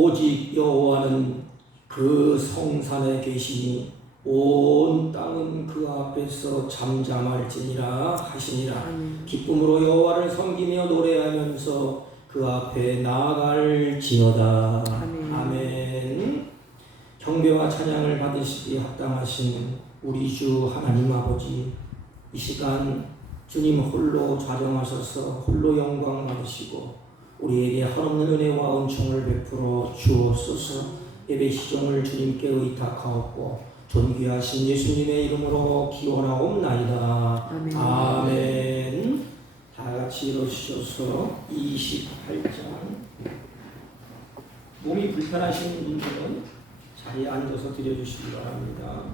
오직 여호와는 그 성산에 계시니 온 땅은 그 앞에서 잠잠할지니라 하시니라. 기쁨으로 여호와를 섬기며 노래하면서 그 앞에 나아갈지어다. 아멘. 경배와 찬양을 받으시기에 합당하신 우리 주 하나님 아버지, 이 시간 주님 홀로 좌정하셔서 홀로 영광 받으시고 우리에게 한없는 은혜와 은총을 베풀어 주옵소서. 예배 시종을 주님께 의탁하옵고 존귀하신 예수님의 이름으로 기원하옵나이다. 아멘. 아멘. 다 같이 일어서셔서 28장. 몸이 불편하신 분들은 자리에 앉아서 드려주시기 바랍니다.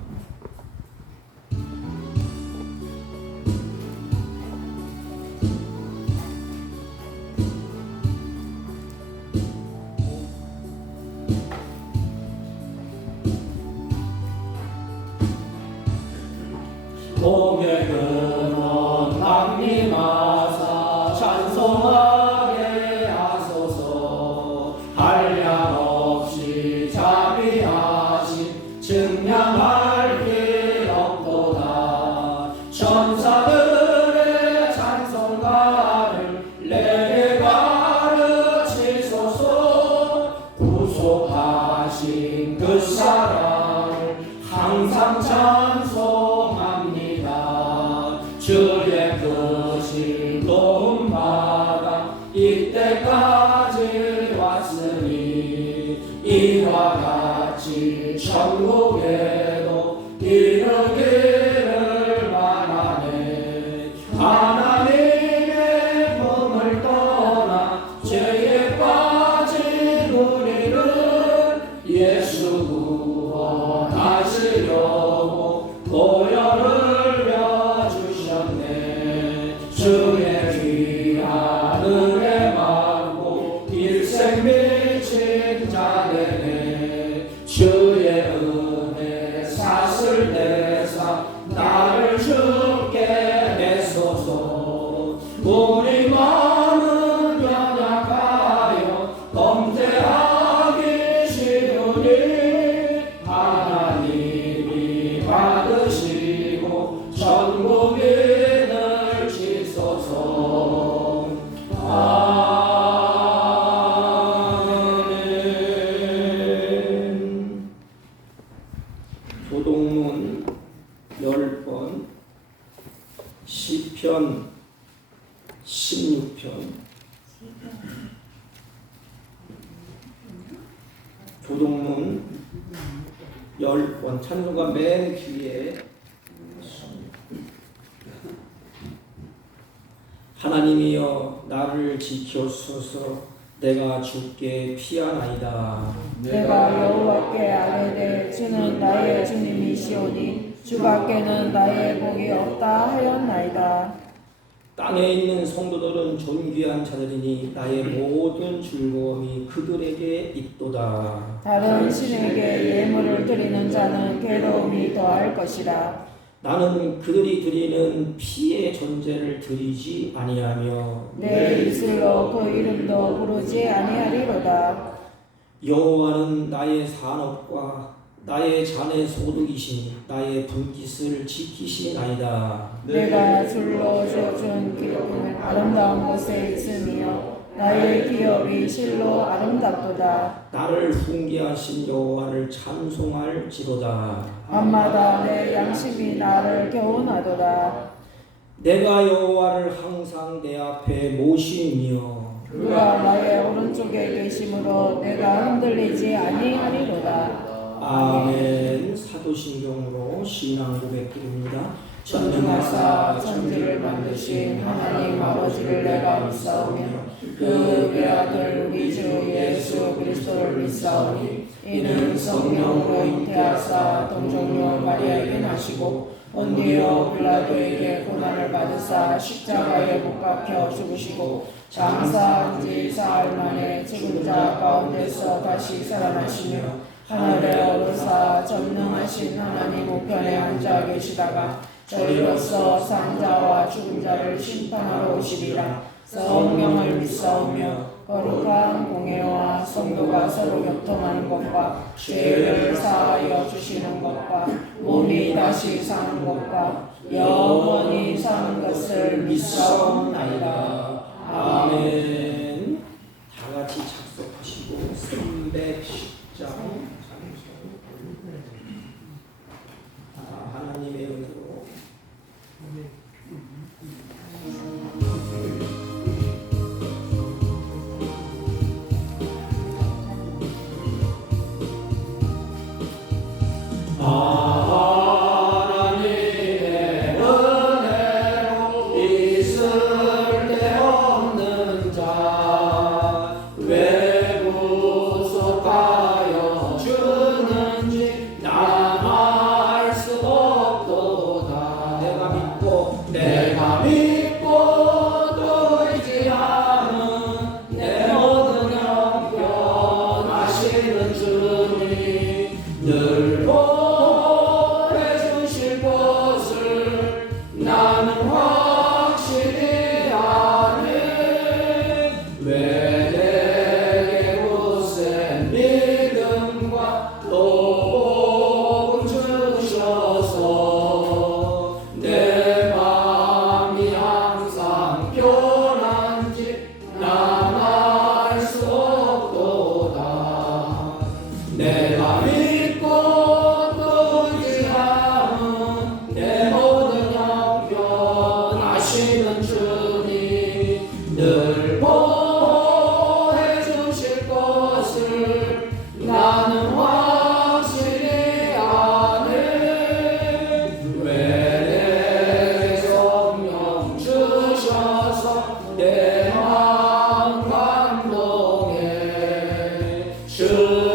목의 근원 강림하사 찬송하게 하소서. 한량없이 자비하신 증량할 길 없도다. 천사들의 찬송가를 내게 가르치소서. 구속하신 그 사랑을 항상 주의 크신 도움받아 이때까지 왔으니 이와 같이 천국에도 이르기를 바라네. 하나님의 품을 떠나 죄에 빠진 우리를 예수 구원하시려고 보혈을 주의 귀한 은혜 받고 일생 미친 자되네. 주의 은혜 사슬 내사 나를 주께 내소서. 우리 마음은 연약하여 범죄하기 쉬우니 하나님이 받으시고 천국이 아멘. 교동문 10번, 시편 16편. 교동문 10번, 찬송가 맨 뒤에 하나님이여 나를 지켜소서. 내가 주께 피하나이다. 내가 여호와께 아뢰되 주는 나의 주님이시오니 주밖에는 나의 복이 없다 하였나이다. 땅에 있는 성도들은 존귀한 자들이니 나의 모든 즐거움이 그들에게 있도다. 다른 신에게 예물을 드리는 자는 괴로움이 더할 것이라. 나는 그들이 드리는 피의 전제를 드리지 아니하며 내 입술로 그 이름도 부르지 아니하리로다. 여호와는 나의 산업과 나의 잔의 소득이시니 나의 분깃을 지키시나이다. 내가 줄로 줘준 기업은 아름다운 곳에 있으며 나의 기업이 실로 아름답도다. 나를 훈계하신 여호와를 찬송할지로다. 밤마다 내 양심이 나를 교훈하도다. 내가 여호와를 항상 내 앞에 모시며 그가 나의 오른쪽에 계심으로 내가 흔들리지 아니하리로다. 아멘. 사도신경으로 신앙 고백드립니다. 전능하사 천지를 만드신 하나님 아버지를 내가 믿사오며 그 외아들 우리 주 예수 그리스도를 믿사오니 이는 성령으로 잉태하사 동정녀 마리아에게 나시고 본디오 빌라도에게 고난을 받으사 십자가에 못 박혀 죽으시고 장사한 지 사흘 만에 죽은 자 가운데서 다시 살아나시며 하늘에 오르사 전능하신 하나님 우편에 앉아 계시다가 저희로서 산 자와 죽은 자를 심판하러 오시리라. 성령을 믿사오며 거룩한 공예와 성도가 서로 교통하는 것과 죄를 사하여 주시는 것과 몸이 다시 사는 것과 영원히 사는 것을 믿사옵나이다. 아멘. 다 같이 작속하시고 310장 하나님의 은혜로 하나님의 은혜로 있을 데 없는 자 왜 구속하여 주는지 난 알 수 없도다. 내가 믿고 또 의지하는 내 모든 형편 하시는 주님 늘 보호해 주실 것을 나는 확실히 아네. 왜 내게 굳센 믿음과 또 복음 주셔서 내 마음이 항상 편한지 난 알 수 없도다. 내가 믿고 또 의지하는 내 모든 형편 하시는 주님 늘 보호해 주실 것을 나는 확실히 아네. 왜 내게 성령 주셔서 내 마음 감동해 주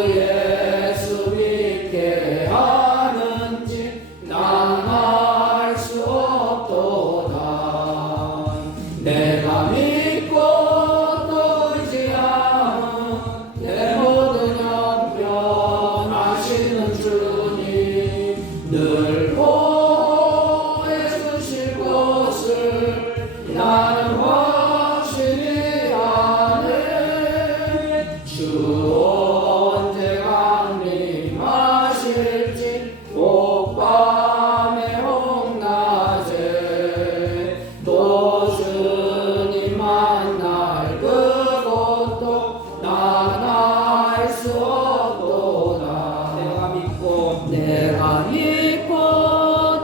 예수 믿게 하는지 난 알 수 없도다. 내가 믿고 또 의지하는 내 모든 형편 하시는 주님 늘 보호해 주실 것을 나는 확실히 아네. 주 언제 강림하실지 옥밤에 홍낮에 또 주님 만날 그것도 난 알 수 없도다. 내가 믿고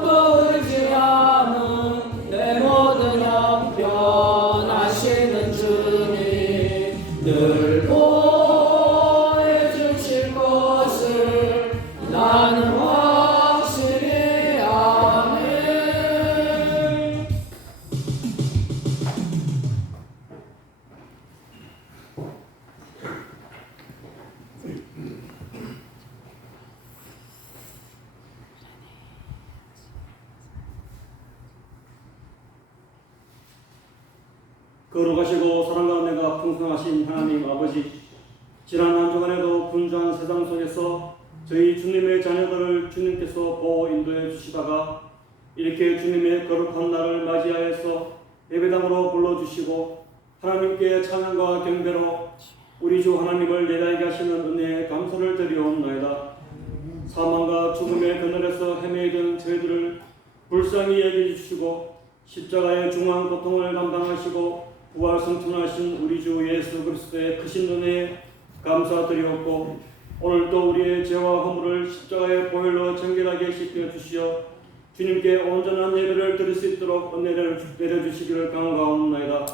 또 의지하는 내 모든 형편 하시는 주님 늘 보호해 주실 것을 나는 확실히 아네. 거룩하시고 사랑과 은혜가 풍성하신 하나님 아버지, 지난 한 주간에도 분주한 세상 속에서 저희 주님의 자녀들을 주님께서 보호 인도해 주시다가 이렇게 주님의 거룩한 날을 맞이하여서 예배당으로 불러주시고 하나님께 찬양과 경배로 우리 주 하나님을 예배하게 하시는 은혜에 감사를 드리옵나이다. 사망과 죽음의 그늘에서 헤매이던 저희들을 불쌍히 여겨주시고 십자가의 중한 고통을 감당하시고 부활 승천하신 우리 주 예수 그리스도의 크신 은혜에 감사드리옵고, 오늘도 우리의 죄와 허물을 십자가의 보혈로 정결하게 씻겨주시어 주님께 온전한 예배를 드릴 수 있도록 은혜를 내려주시기를 간구하옵나이다.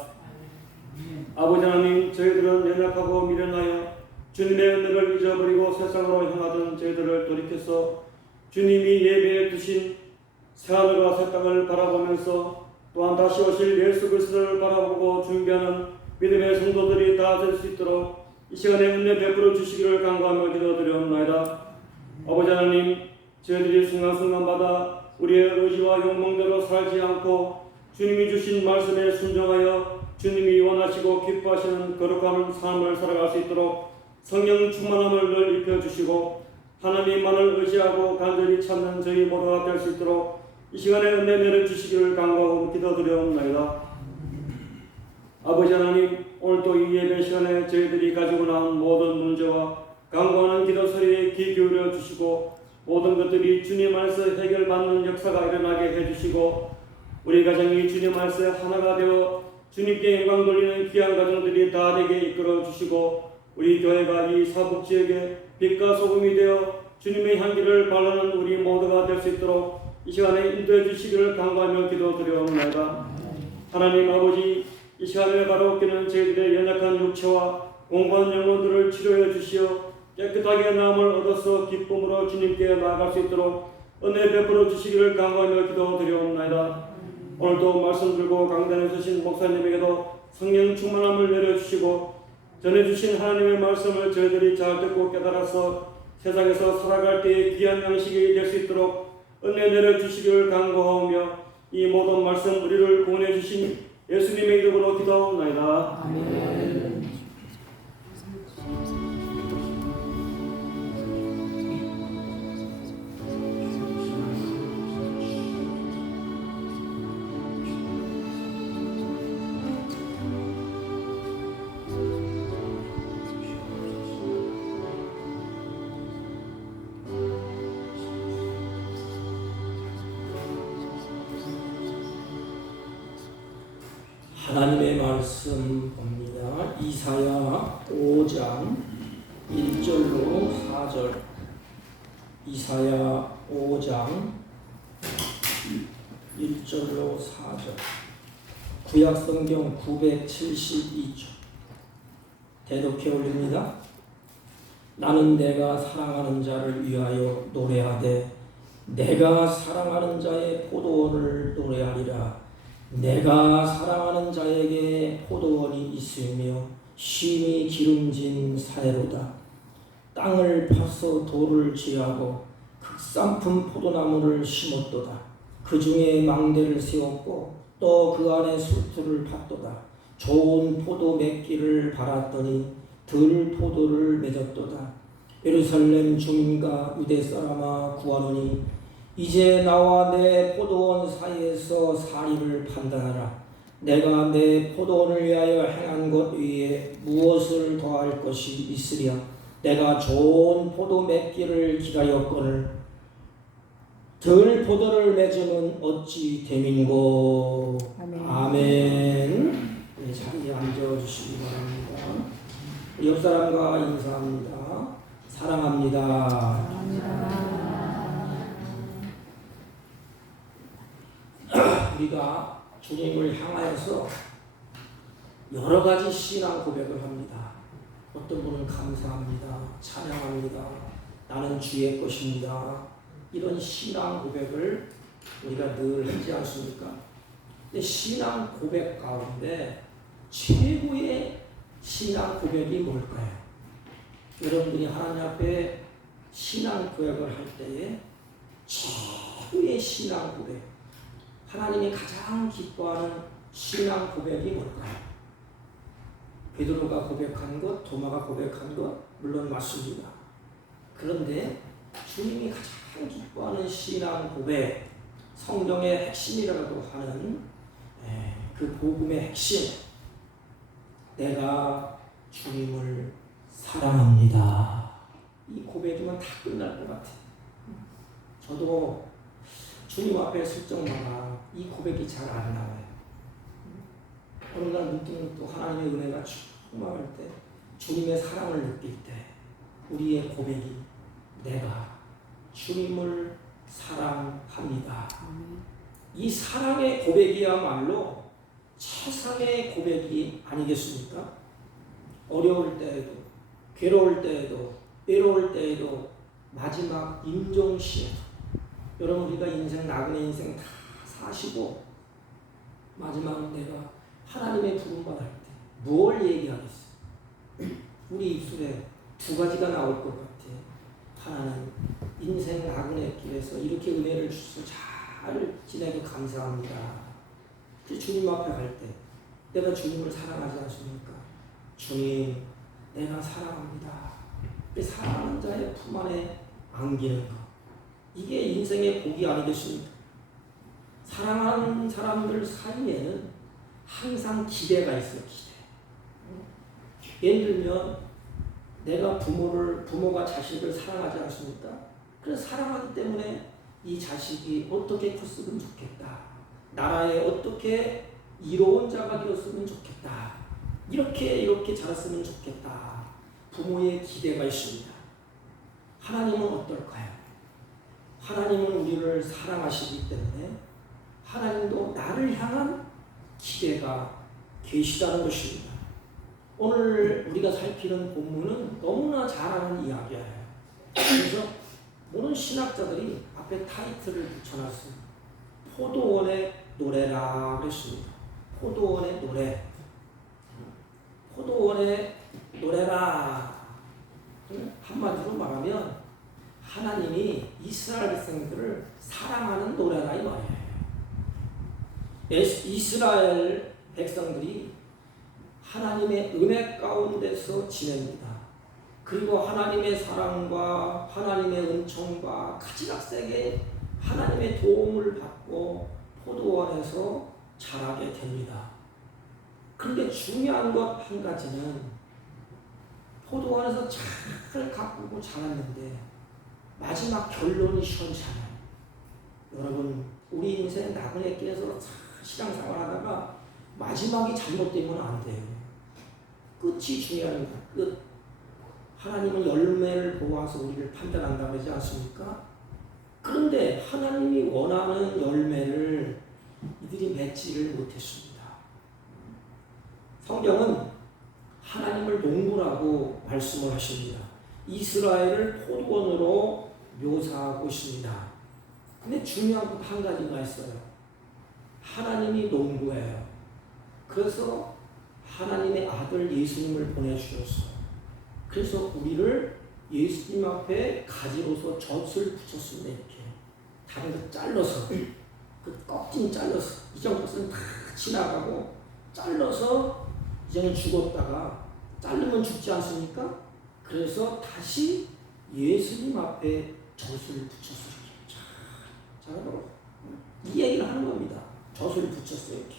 아버지 하나님, 저희들은 연약하고 미련하여 주님의 은혜를 잊어버리고 세상으로 향하던 저희들을 돌이켜서 주님이 예배에 두신 새하늘과 새 땅을 바라보면서 또한 다시 오실 예수 그리스도를 바라보고 준비하는 믿음의 성도들이 다 될 수 있도록 이 시간에 은혜 베풀어 주시기를 간구하며 기도드려옵나이다. 아버지 하나님, 저희들이 순간순간마다 우리의 의지와 욕망대로 살지 않고 주님이 주신 말씀에 순종하여 주님이 원하시고 기뻐하시는 거룩한 삶을 살아갈 수 있도록 성령 충만함을 늘 입혀주시고 하나님만을 의지하고 간절히 찾는 저희 모두가 될 수 있도록 이 시간에 은혜 내려주시기를 간구하고 기도드려옵나이다. 아버지 하나님, 오늘도 이 예배 시간에 저희들이 가지고 나온 모든 문제와 간구하는 기도 소리에 귀 기울여 주시고 모든 것들이 주님 안에서 해결받는 역사가 일어나게 해주시고 우리 가정이 주님 안에서 하나가 되어 주님께 영광 돌리는 귀한 가정들이 다 되게 이끌어 주시고 우리 교회가 이 사북지역에 빛과 소금이 되어 주님의 향기를 발하는 우리 모두가 될 수 있도록 이 시간에 인도해 주시기를 간구하며 기도드려옵나이다. 하나님 아버지, 이 시간을 바라옵기는 저희들의 연약한 육체와 공고한 영혼들을 치료해 주시어 깨끗하게 나음을 얻어서 기쁨으로 주님께 나아갈 수 있도록 은혜 베풀어 주시기를 간구하며 기도드려옵나이다. 오늘도 말씀 들고 강단에 서신 목사님에게도 성령 충만함을 내려주시고 전해주신 하나님의 말씀을 저희들이 잘 듣고 깨달아서 세상에서 살아갈 때의 귀한 양식이 될 수 있도록 은혜 내려주시기를 간구하오며 이 모든 말씀 우리를 구원해 주신 예수님의 이름으로 기도하옵나이다. 아멘. 하나님의 말씀 봅니다. 이사야 5장 1절로 4절. 이사야 5장 1절로 4절. 구약성경 972쪽. 대독해 올립니다. 나는 내가 사랑하는 자를 위하여 노래하되 내가 사랑하는 자의 포도원을 노래하리라. 내가 사랑하는 자에게 포도원이 있으며 쉼이 기름진 사내로다. 땅을 파서 돌을 취하고 극산품 포도나무를 심었도다. 그 중에 망대를 세웠고 또 그 안에 수풀을 팠도다. 좋은 포도 맺기를 바랐더니 들 포도를 맺었도다. 예루살렘 주민과 유대 사람아 구하노니 이제 나와 내 포도원 사이에서 사리를 판단하라. 내가 내 포도원을 위하여 행한 것 위에 무엇을 더할 것이 있으랴. 내가 좋은 포도 맺기를 기다렸거늘 들 포도를 맺으면 어찌 됨인고. 아멘. 아멘. 네, 자리에 앉아주시기 바랍니다. 옆 사람과 인사합니다. 사랑합니다. 우리가 주님을 향하여서 여러 가지 신앙 고백을 합니다. 어떤 분은 감사합니다, 찬양합니다, 나는 주의 것입니다. 이런 신앙 고백을 우리가 늘 하지 않습니까? 근데 신앙 고백 가운데 최고의 신앙 고백이 뭘까요? 여러분들이 하나님 앞에 신앙 고백을 할 때에 최고의 신앙 고백, 하나님이 가장 기뻐하는 신앙 고백이 뭘까요? 베드로가 고백한 것, 도마가 고백한 것 물론 맞습니다. 그런데 주님이 가장 기뻐하는 신앙 고백, 성경의 핵심이라고 하는 그 복음의 핵심, 내가 주님을 사랑합니다. 이 고백이면 다 끝날 것 같아요. 저도 주님 앞에 설 적마다 이 고백이 잘 안 나와요. 어느 날 문득 또 하나님의 은혜가 충만할 때, 주님의 사랑을 느낄 때 우리의 고백이 내가 주님을 사랑합니다. 이 사랑의 고백이야말로 최상의 고백이 아니겠습니까? 어려울 때에도, 괴로울 때에도, 외로울 때에도, 마지막 임종시에도, 여러분 우리가 인생, 나그네 인생 다 사시고 마지막 내가 하나님의 부름받을 때 뭘 얘기하겠어? 우리 입술에 두 가지가 나올 것 같아. 하나는 인생 나그네 길에서 이렇게 은혜를 주셔서 잘 지내고 감사합니다. 그 주님 앞에 갈 때 내가 주님을 사랑하지 않습니까? 주님, 내가 사랑합니다. 사랑하는 자의 품 안에 안기는 것. 이게 인생의 복이 아니겠습니까? 사랑하는 사람들 사이에는 항상 기대가 있어요. 기대. 예를 들면 내가 부모가 자식을 사랑하지 않습니까? 그래서 사랑하기 때문에 이 자식이 어떻게 컸으면 좋겠다. 나라에 어떻게 이로운 자가 되었으면 좋겠다. 이렇게 자랐으면 좋겠다. 부모의 기대가 있습니다. 하나님은 어떨까요? 하나님은 우리를 사랑하시기 때문에 하나님도 나를 향한 기대가 계시다는 것입니다. 오늘 우리가 살피는 본문은 너무나 잘 아는 이야기예요. 그래서 모든 신학자들이 앞에 타이틀을 붙여놨습니다. 포도원의 노래라 그랬습니다. 포도원의 노래. 포도원의 노래라. 한마디로 말하면 하나님이 이스라엘 백성들을 사랑하는 노래라 이 말이에요. 이스라엘 백성들이 하나님의 은혜 가운데서 지냅니다. 그리고 하나님의 사랑과 하나님의 은총과 가지각색의 하나님의 도움을 받고 포도원에서 자라게 됩니다. 그런데 중요한 것 한 가지는 포도원에서 잘 가꾸고 자랐는데 마지막 결론이 시원찮아요. 여러분, 우리 인생 나그네 길에서 신앙생활하다가 마지막이 잘못되면 안 돼요. 끝이 중요합니다. 끝. 하나님은 열매를 보아서 우리를 판단한다고 하지 않습니까? 그런데 하나님이 원하는 열매를 이들이 맺지를 못했습니다. 성경은 하나님을 농부라고 말씀을 하십니다. 이스라엘을 포도원으로 묘사하고 있습니다. 근데 중요한 것 한 가지가 있어요. 하나님이 농부예요. 그래서 하나님의 아들 예수님을 보내주셨어요. 그래서 우리를 예수님 앞에 가지로서 젖을 붙였습니다. 이렇게 다른 거 잘라서 그 껍질 잘라서 이전 것은 다 지나가고 잘라서 이제는 죽었다가 자르면 죽지 않습니까? 그래서 다시 예수님 앞에 젖을 붙였어요. 잘하더라고요. 이 얘기를 하는 겁니다. 젖을 붙였어요. 이렇게.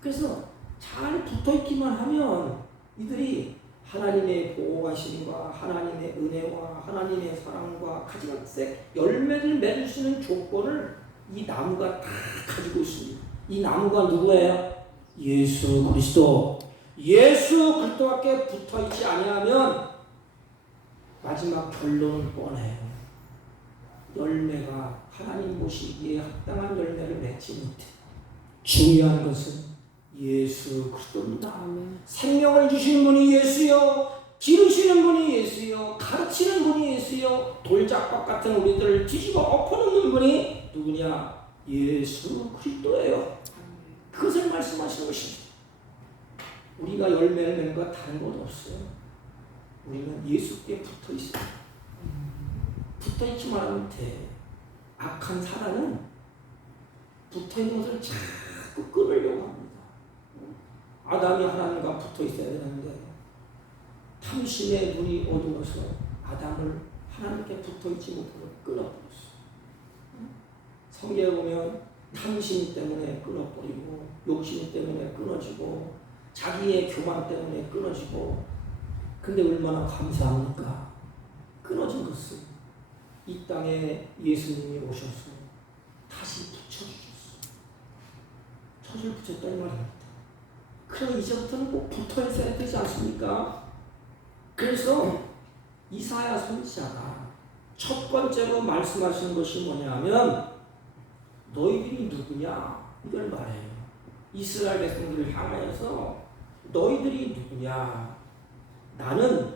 그래서 잘 붙어있기만 하면 이들이 하나님의 보호하심과 하나님의 은혜와 하나님의 사랑과 가지각색 열매를 맺을 수 있는 조건을 이 나무가 다 가지고 있습니다. 이 나무가 누구예요? 예수 그리스도. 예수 그리스도께 붙어있지 아니하면 마지막 결론은 뻔해요. 열매가 하나님 보시기에 합당한 열매를 맺지 못해. 중요한 것은 예수 그리스도입니다. 생명을 주시는 분이 예수요, 기르시는 분이 예수요, 가르치는 분이 예수요, 돌짝박 같은 우리들을 뒤집어 엎어놓는 분이 누구냐? 예수 그리스도예요. 그것을 말씀하시는 것입니다. 우리가 열매를 맺는 것 다른 것 없어요. 우리는 예수께 붙어 있어요. 붙어 있지만 하면 돼. 악한 사람은 붙어 있는 것을 자꾸 끊으려고 합니다. 아담이 하나님과 붙어 있어야 되는데 탐심의 눈이 어두워서 아담을 하나님께 붙어 있지 못하고 끊어버렸어. 성경에 보면 탐심 때문에 끊어버리고 욕심 때문에 끊어지고 자기의 교만 때문에 끊어지고, 근데 얼마나 감사합니까? 끊어진 것은 이 땅에 예수님이 오셔서 다시 붙여주셨어요. 젖을 붙였다는 말입니다. 그럼 이제부터는 꼭 붙어 있어야 되지 않습니까? 그래서 이사야 선지자가 첫 번째로 말씀하시는 것이 뭐냐면 너희들이 누구냐 이걸 말해요. 이스라엘 백성들을 향하여서 너희들이 누구냐, 나는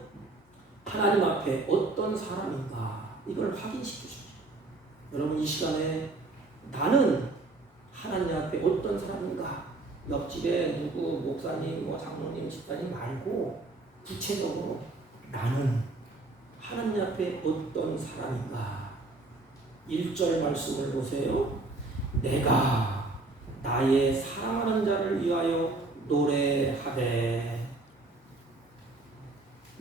하나님 앞에 어떤 사람인가 이걸 확인시켜줍니다. 여러분, 이 시간에 나는 하나님 앞에 어떤 사람인가 옆집에 누구 목사님, 뭐 장로님, 집사님 말고 구체적으로 나는 하나님 앞에 어떤 사람인가. 1절 말씀을 보세요. 내가 나의 사랑하는 자를 위하여 노래하되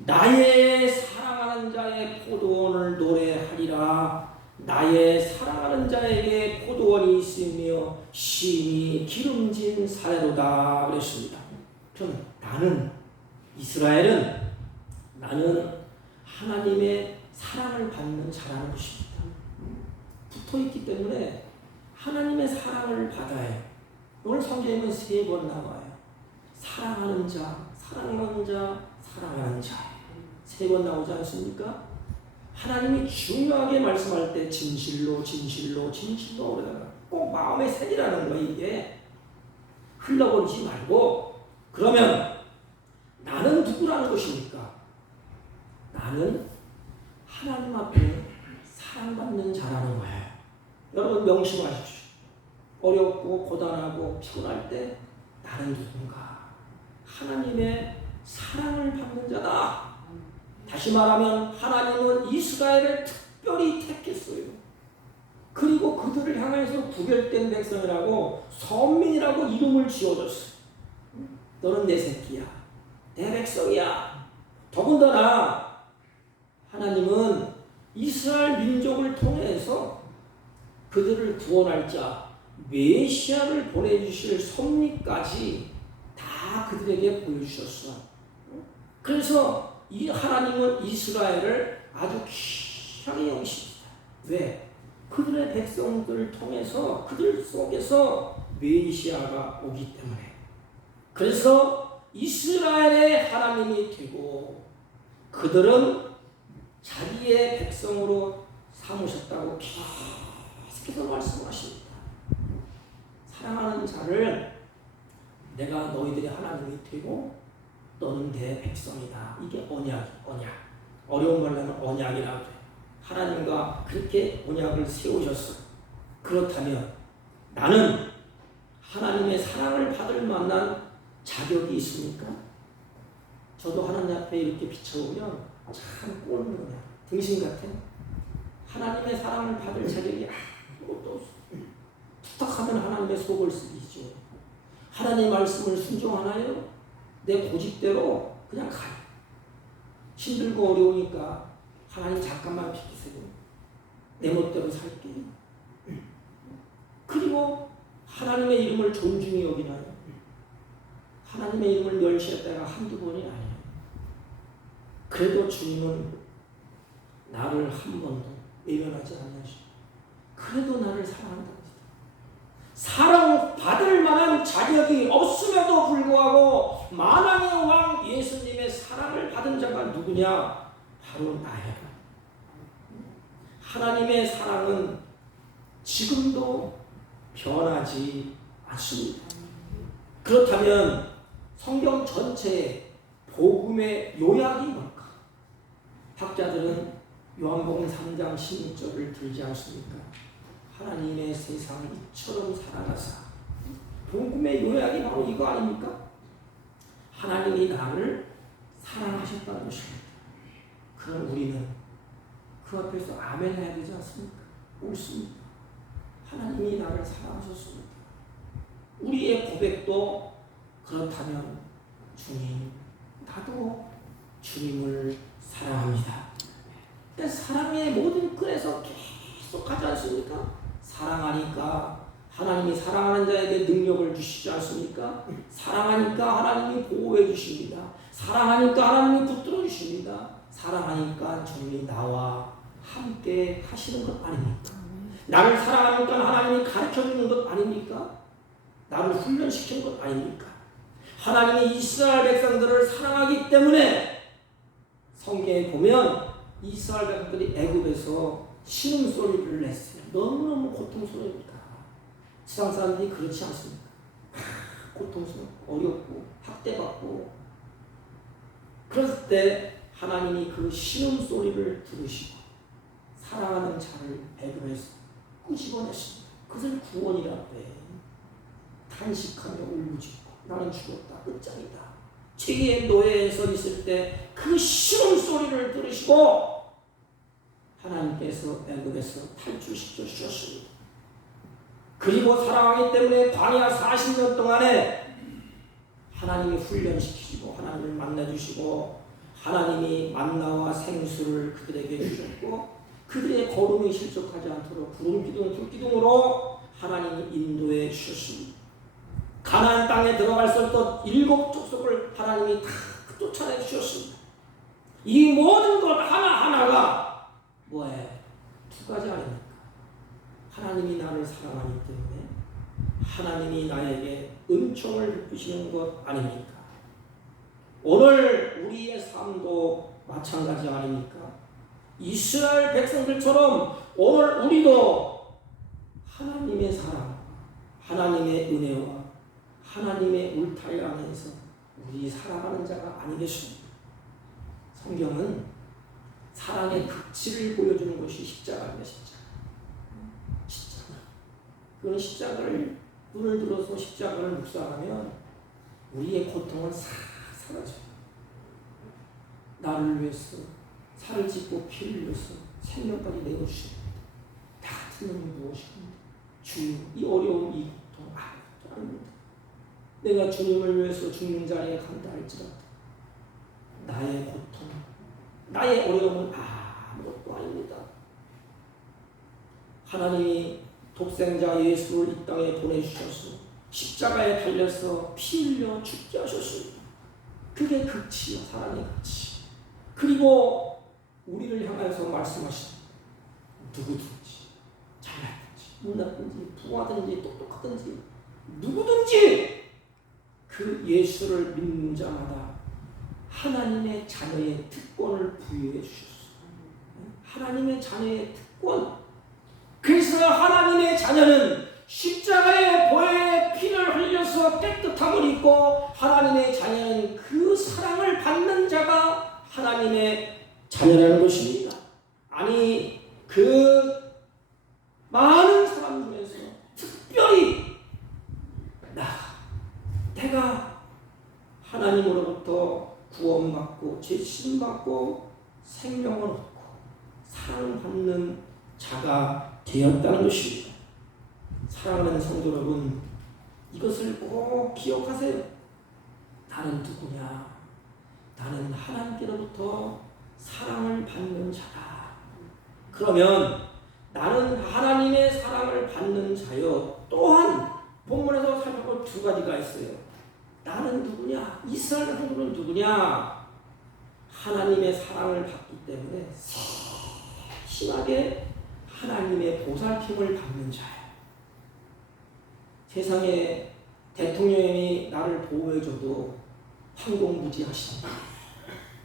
나의 사랑하는 자의 포도원을 노래하리라. 나의 사랑하는 자에게 포도원이 있으며 심히 기름진 사례로다 그랬습니다. 그럼 나는 이스라엘은 나는 하나님의 사랑을 받는 자라는 것입니다. 붙어있기 때문에 하나님의 사랑을 받아야 해요. 오늘 성경에는 3번 나와요. 사랑하는 자, 사랑하는 자, 사랑하는 자. 3번 나오지 않습니까? 하나님이 중요하게 말씀할 때 진실로 진실로 진실로 그러다가 꼭 마음에 새기라는 거예요. 이게 흘러버리지 말고. 그러면 나는 누구라는 것입니까? 나는 하나님 앞에 사랑받는 자라는 거예요. 여러분 명심하십시오. 어렵고 고단하고 피곤할 때 나는 누군가? 하나님의 사랑을 받는 자다. 다시 말하면 하나님은 이스라엘을 특별히 택했어요. 그리고 그들을 향해서 구별된 백성이라고 선민이라고 이름을 지어줬어요. 너는 내 새끼야. 내 백성이야. 더군다나 하나님은 이스라엘 민족을 통해서 그들을 구원할 자 메시아를 보내주실 섭리까지 다 그들에게 보여주셨어. 그래서 이 하나님은 이스라엘을 아주 귀하게 여기십니다. 왜? 그들의 백성들을 통해서 그들 속에서 메시아가 오기 때문에. 그래서 이스라엘의 하나님이 되고 그들은 자기의 백성으로 삼으셨다고 계속해서 말씀하십니다. 사랑하는 자를 내가 너희들의 하나님이 되고 너는 내 백성이다. 이게 언약. 어려운 말로 하면 언약이라고 해요. 하나님과 그렇게 언약을 세우셨어. 그렇다면 나는 하나님의 사랑을 받을 만한 자격이 있습니까? 저도 하나님 앞에 이렇게 비춰보면 참 꼴보냐 등신 같아. 하나님의 사랑을 받을 자격이 아무것도 없어. 부탁하면 하나님의 속을 쓰기죠. 하나님의 말씀을 순종하나요? 내 고집대로 그냥 가요. 힘들고 어려우니까 하나님 잠깐만 비키세요. 내 멋대로 살게. 그리고 하나님의 이름을 존중히 여기나요? 하나님의 이름을 멸시했다가 한두 번이 아니에요. 그래도 주님은 나를 한 번도 외면하지 않으시고 그래도 나를 사랑한다. 사랑받을 만한 자격이 없음에도 불구하고 만왕의 왕 예수님의 사랑을 받은 자가 누구냐? 바로 나야. 하나님의 사랑은 지금도 변하지 않습니다. 그렇다면 성경 전체의 복음의 요약이 뭘까? 학자들은 요한복음 3장 16절을 들지 않습니까? 하나님의 세상을 이처럼 사랑하사. 복음의 요약이 바로 이거 아닙니까? 하나님이 나를 사랑하셨다는 것입니다. 그럼 우리는 그 앞에서 아멘 해야 되지 않습니까? 옳습니다. 하나님이 나를 사랑하셨습니다. 우리의 고백도 그렇다면 주님, 나도 주님을 사랑합니다. 그러니까 사랑의 모든 끈에서 계속 가지 않습니까? 사랑하니까 하나님이 사랑하는 자에게 능력을 주시지 않습니까? 사랑하니까 하나님이 보호해 주십니다. 사랑하니까 하나님이 붙들어 주십니다. 사랑하니까 주님이 나와 함께 하시는 것 아닙니까? 나를 사랑하니까 하나님이 가르쳐 주는 것 아닙니까? 나를 훈련시키는 것 아닙니까? 하나님이 이스라엘 백성들을 사랑하기 때문에 성경에 보면 이스라엘 백성들이 애굽에서 신음소리를 냈어요. 너무너무 고통스러우니까. 지상 사람들이 그렇지 않습니까? 고통스럽고 어렵고 학대받고 그럴 때 하나님이 그 신음소리를 들으시고 사랑하는 자를 애굽에서 끄집어냈습니다. 그것을 구원이라고 해. 탄식하며 울부짖고 나는 죽었다, 끝장이다. 죄의 노예에 서 있을 때 그 신음소리를 들으시고 하나님께서 애굽에서 탈출시켜 주셨습니다. 그리고 사랑하기 때문에 광야 40년 동안에 하나님이 훈련시키시고 하나님을 만나주시고 하나님이 만나와 생수를 그들에게 주셨고 그들의 걸음이 실족하지 않도록 구름 기둥 불 기둥으로 하나님이 인도해 주셨습니다. 가나안 땅에 들어갈 때 7 족속을 하나님이 다 쫓아내 주셨습니다. 이 모든 것 하나하나가 뭐예요? 2가지 아닙니까? 하나님이 나를 사랑하기 때문에 하나님이 나에게 은총을 베푸시는 것 아닙니까? 오늘 우리의 삶도 마찬가지 아닙니까? 이스라엘 백성들처럼 오늘 우리도 하나님의 사랑, 하나님의 은혜와 하나님의 울타리 안에서 우리 살아가는 자가 아니겠습니까? 성경은 사랑의 극치를 보여주는 것이 십자가입니다. 십자가. 그런 십자가를 눈을 들어서 십자가를 묵상하면 우리의 고통은 싹 사라져요. 나를 위해서 살을 찢고 피를 흘려서 생명까지 내어주십니다. 다 같은 놈이 무엇입니까? 주, 이 어려움, 이 고통 아무것도 아닙니다. 내가 주님을 위해서 죽는 자리에 간다 할지라도 나의 고통, 나의 어려움은 아무것도 아닙니다. 하나님이 독생자 예수를 이 땅에 보내주셔서 십자가에 달려서 피 흘려 죽게 하셨습니다. 그게 극치요, 사랑의 극치. 그리고 우리를 향해서 말씀하십니다. 누구든지 잘났든지 못났든지 부하든지 똑똑하든지 누구든지 그 예수를 믿는 자마다 하나님의 자녀의 특권을 부여해 주셨어요. 하나님의 자녀의 특권. 그래서 하나님의 자녀는 십자가의 보혈의 피를 흘려서 깨끗함을 입고 하나님의 자녀는 그 사랑을 받는 자가 하나님의 자녀라는 것입니다. 아니 그 많은 사람 중에서 특별히 내가 하나님으로부터 구원받고 죄심받고 생명을 얻고 사랑받는 자가 되었다는 것입니다. 사랑하는 성도 여러분, 이것을 꼭 기억하세요. 나는 누구냐? 나는 하나님께로부터 사랑을 받는 자다. 그러면 나는 하나님의 사랑을 받는 자요. 또한 본문에서 살펴볼 2가지가 있어요. 나는 누구냐? 이스라엘 백성들은 누구냐? 하나님의 사랑을 받기 때문에 심하게 하나님의 보살핌을 받는 자예요. 세상에 대통령이 나를 보호해줘도 황공무지하신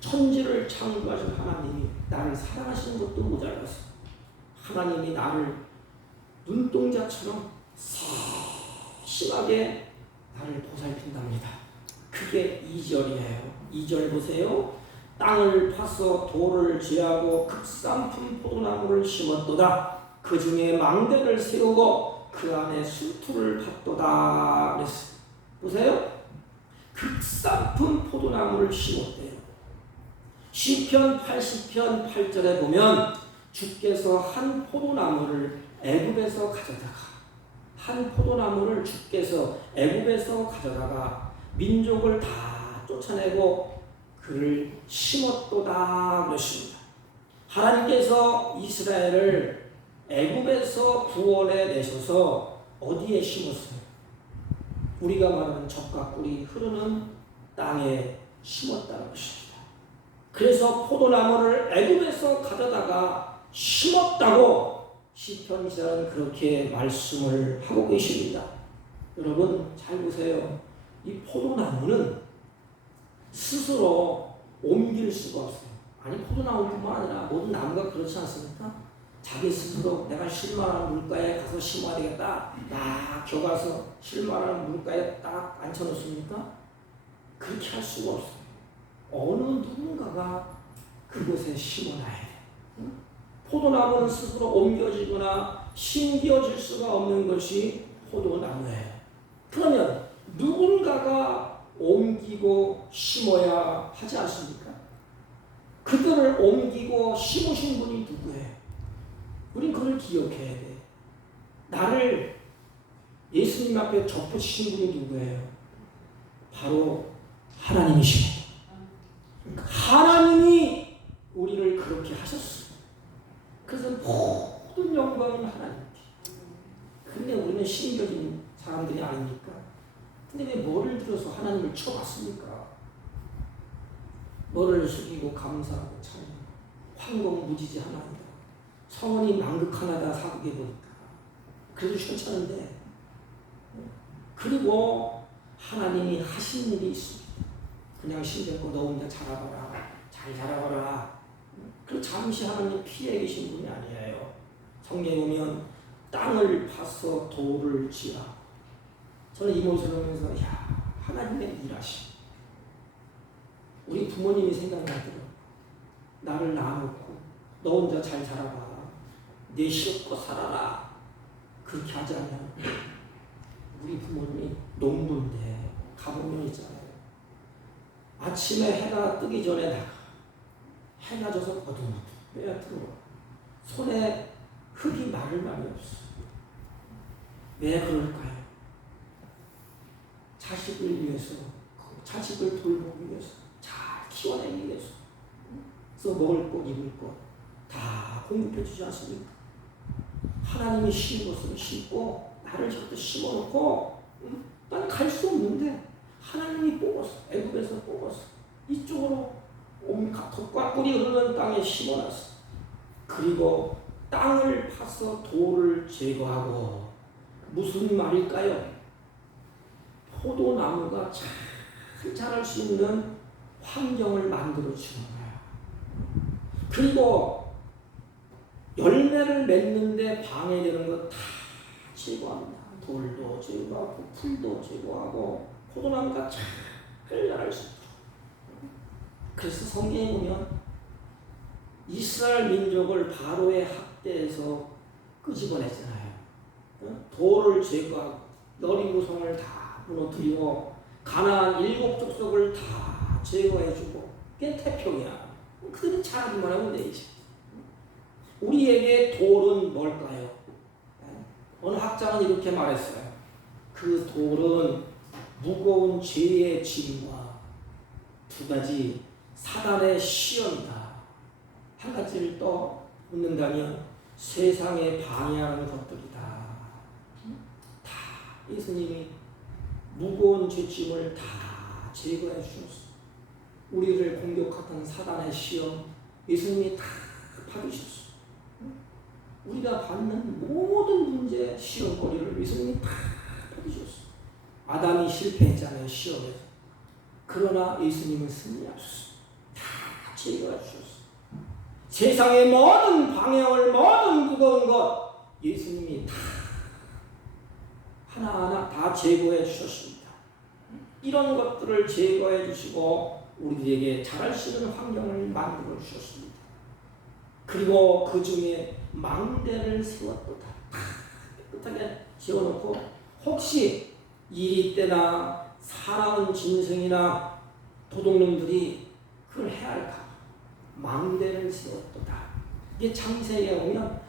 천지를 창조하신 하나님이 나를 사랑하시는 것도 모자랐어. 하나님이 나를 눈동자처럼 심하게 나를 보살핀답니다. 그게 2절이에요. 2절 보세요. 땅을 파서 돌을 제하고 극산품 포도나무를 심었도다. 그 중에 망대를 세우고 그 안에 수투를 팠도다. 그랬어요. 보세요. 극산품 포도나무를 심었대요. 시편 80편 8절에 보면 주께서 한 포도나무를 애굽에서 가져다가 한 포도나무를 주께서 애굽에서 가져다가 민족을 다 쫓아내고 그를 심었도다 그랬습니다. 하나님께서 이스라엘을 애굽에서 구원해 내셔서 어디에 심었어요? 우리가 말하는 젖과 꿀이 흐르는 땅에 심었다는 것입니다. 그래서 포도나무를 애굽에서 가져다가 심었다고 시편 기자는 그렇게 말씀을 하고 계십니다. 여러분 잘 보세요. 이 포도나무는 스스로 옮길 수가 없어요. 아니 포도나무뿐만 아니라 모든 나무가 그렇지 않습니까? 자기 스스로 내가 실만한 물가에 가서 심어야 되겠다. 막 겨가서 실만한 물가에 딱 앉혀놓습니까? 그렇게 할 수가 없어요. 어느 누군가가 그곳에 심어놔야 돼요. 포도나무는 스스로 옮겨지거나 심겨질 수가 없는 것이 포도나무예요. 그러면 누군가가 옮기고 심어야 하지 않습니까? 그들을 옮기고 심으신 분이 누구예요? 우린 그걸 기억해야 돼. 나를 예수님 앞에 접붙이신 분이 누구예요? 바로 하나님이십니다. 하나님이 우리를 그렇게 하셨어요. 그래서 모든 영광은 하나님께. 근데 우리는 신경진 사람들이 아닙니까? 근데 왜 뭐를 들어서 하나님을 쳐봤습니까? 뭐를 숙이고 감사하고 참 황공무지지하나이다. 성원이 망극하나다 사극해 보니까 그래도 괜찮은데, 그리고 하나님이 하신 일이 있습니다. 그냥 신경고 너 혼자 자라봐라, 잘 자라봐라. 그 잠시 하나님 피해 계신 분이 아니에요. 성경에 보면 땅을 파서 돌을 지어. 저는 이 모습을 보면서 하나님의 일하심. 우리 부모님이 생각나더라고요. 나를 낳아놓고 너 혼자 잘 자라봐, 내 실없고 살아라, 그렇게 하지 않냐. 우리 부모님이 농부인데 가보면 있잖아요. 아침에 해가 뜨기 전에 나가. 해가 져서 어둠 빼야 들어와. 손에 흙이 마를 날이 없어. 왜 그럴까요? 자식을 위해서, 자식을 돌보기 위해서, 잘 키워내기 위해서. 그래서 먹을 것, 입을 것 다 공급해 주지 않습니까? 하나님이 심은 것을 심고 나를 저기다 심어놓고 난 갈 수 없는데 하나님이 뽑았어. 애굽에서 뽑았어. 이쪽으로 덕과 꿀이 흐르는 땅에 심어놨어. 그리고 땅을 파서 돌을 제거하고, 무슨 말일까요? 포도나무가 잘 자랄 수 있는 환경을 만들어 주는 거야. 그리고 열매를 맺는데 방해되는 거 다 제거합니다. 돌도 제거하고 풀도 제거하고 포도나무가 잘 자랄 수 있도록. 그래서 성경에 보면 이스라엘 민족을 바로의 학대에서 끄집어냈잖아요. 돌을 제거하고 너리구성을 다 무너뜨리고 가나안 7 족속을 다 제거해주고, 그게 태평이야. 그들이 잘하기만 하면 되지. 우리에게 돌은 뭘까요? 어느 학자는 이렇게 말했어요. 그 돌은 무거운 죄의 짐과 2가지 사단의 시험이다. 한 가지를 또 묻는다면 세상에 방해하는 것들이다. 다 예수님이 무거운 죄짐을 다 제거해 주셨어. 우리를 공격하던 사단의 시험 예수님이 다 받으셨어. 우리가 받는 모든 문제, 시험거리를 예수님이 다 받으셨어. 아담이 실패했잖아요, 시험에서. 그러나 예수님은 승리하셨어. 다 제거해 주셨어. 세상의 모든 방향을, 모든 무거운 것 예수님이 다 하나하나 다 제거해 주셨습니다. 이런 것들을 제거해 주시고 우리들에게 자랄 수 있는 환경을 만들어 주셨습니다. 그리고 그 중에 망대를 세웠도다. 깨끗하게 지어놓고 혹시 일이 때나 사나운 짐승이나 도둑놈들이 그걸 해할까 망대를 세웠도다. 이게 창세기에 보면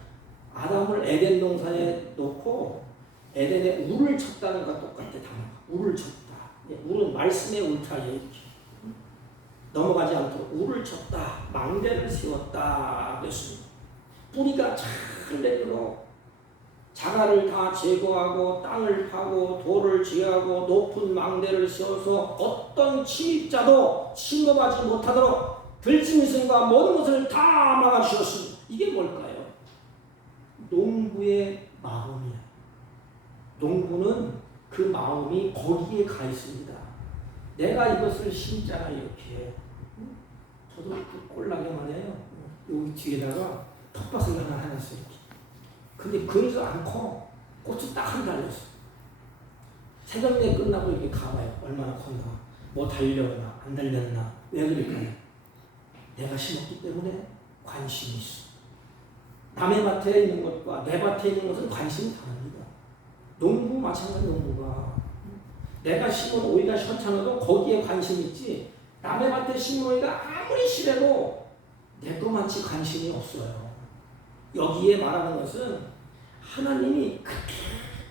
아담을 에덴 동산에 놓고 에덴에 울을 쳤다는 것과 똑같아. 울을 쳤다. 울은 말씀의 울타리 이렇게 넘어가지 않도록 울을 쳤다. 망대를 세웠다. 그랬습니다. 뿌리가 잘 내리도록 자갈을 다 제거하고 땅을 파고 돌을 제거하고 높은 망대를 세워서 어떤 침입자도 침범하지 못하도록 들짐승과 모든 것을 다 막아주셨습니다. 이게 뭘까요? 농부의 마음이야. 농부는 그 마음이 거기에 가 있습니다. 내가 이것을 심잖아 이렇게. 저도 그 꼴나게만 해요. 여기 뒤에다가 텃밭을 하나 해놨어요. 이렇게. 근데 그러지 않고 고추 딱 한 달렸어. 새벽에 끝나고 이렇게 가봐요. 얼마나 컸나, 뭐 달렸나 안 달렸나. 왜 그럴까요? 내가 심었기 때문에 관심이 있어. 남의 밭에 있는 것과 내 밭에 있는 것은 관심이 다릅니다. 농부 마찬가지. 농부가 내가 심은 오이가 현찮아도 거기에 관심 있지, 남의 밭에 심은 오이가 아무리 실해도 내 것만치 관심이 없어요. 여기에 말하는 것은 하나님이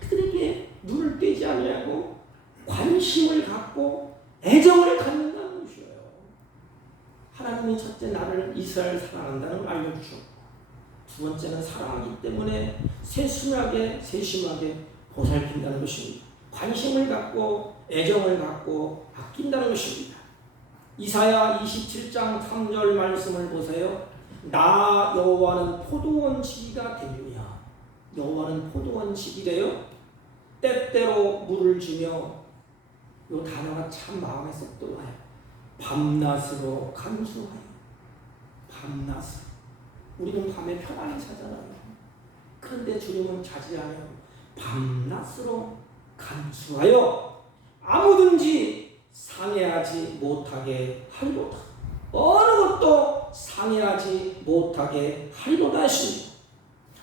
그들에게 눈을 떼지 않으려고 관심을 갖고 애정을 갖는다는 것이에요. 하나님이 첫째 나를 이스라엘 사랑한다는 걸 알려주셨고, 두 번째는 사랑하기 때문에 세심하게 보살핀다는 것입니다. 관심을 갖고 애정을 갖고 아낀다는 것입니다. 이사야 27장 3절 말씀을 보세요. 나 여호와는 포도원 지기가 되느냐. 여호와는 포도원 지기래요. 때때로 물을 주며, 이 단어가 참 마음에 쏙 들어와요. 밤낮으로 간수하여. 밤낮으로. 우리는 밤에 편안히 자잖아요. 그런데 주님은 자제하며 밤낮으로 간수하여 아무든지 상해하지 못하게 하리로다. 어느 것도 상해하지 못하게 하리로다 하십니다.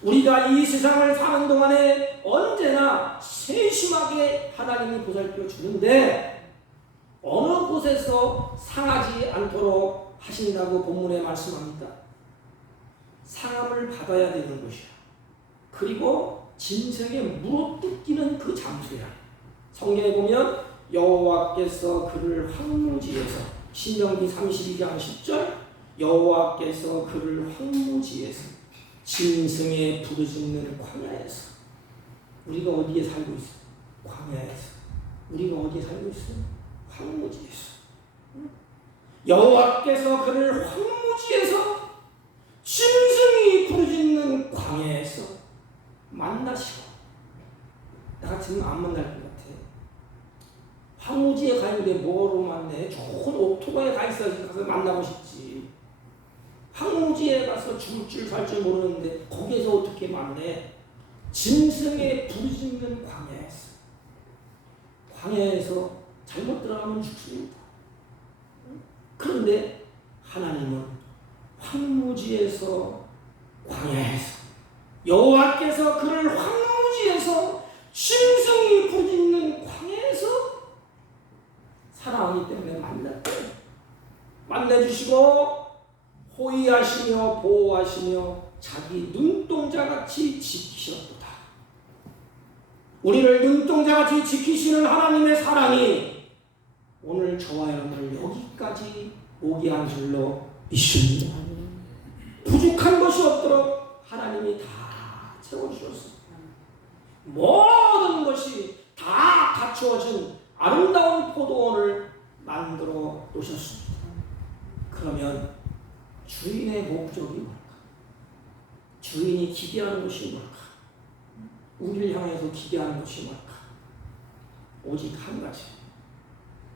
우리가 이 세상을 사는 동안에 언제나 세심하게 하나님이 보살펴 주는데 어느 곳에서 상하지 않도록 하신다고 본문에 말씀합니다. 상함을 받아야 되는 것이야. 그리고 짐승에 물어뜯기는 그 장소야. 성경에 보면 여호와께서 그를 황무지에서, 신명기 32장 10절, 여호와께서 그를 황무지에서, 짐승에 부르짖는 광야에서. 우리가 어디에 살고 있어? 광야에서. 우리가 어디에 살고 있어? 황무지에서. 여호와께서 그를 황무지에서, 짐승이 부르짖는 광야에서 만나시고. 나 같으면 안 만날 것 같아. 황무지에 가 있는데 뭐로 만내? 좋은 옥토바에 가 있어야지 가서 만나고 싶지. 황무지에 가서 죽을 줄 살 줄 모르는데 거기에서 어떻게 만내? 짐승에 부르짖는 광야에서. 광야에서 잘못 들어가면 죽습니다. 그런데 하나님은 황무지에서, 광야에서, 여호와께서 그를 황무지에서, 짐승이 부르짖는 광야에서 사랑하기 때문에 만나주시고 호의하시며 보호하시며 자기 눈동자같이 지키셨도다. 우리를 눈동자같이 지키시는 하나님의 사랑이 오늘 저와 여러분을 여기까지 오게 한 줄로 믿습니다. 부족한 것이 없도록 하나님이 다 채워주셨습니다. 모든 것이 다 갖추어진 아름다운 포도원을 만들어 놓으셨습니다. 그러면 주인의 목적이 뭘까? 주인이 기대하는 것이 뭘까? 우리를 향해서 기대하는 것이 뭘까? 오직 한 가지.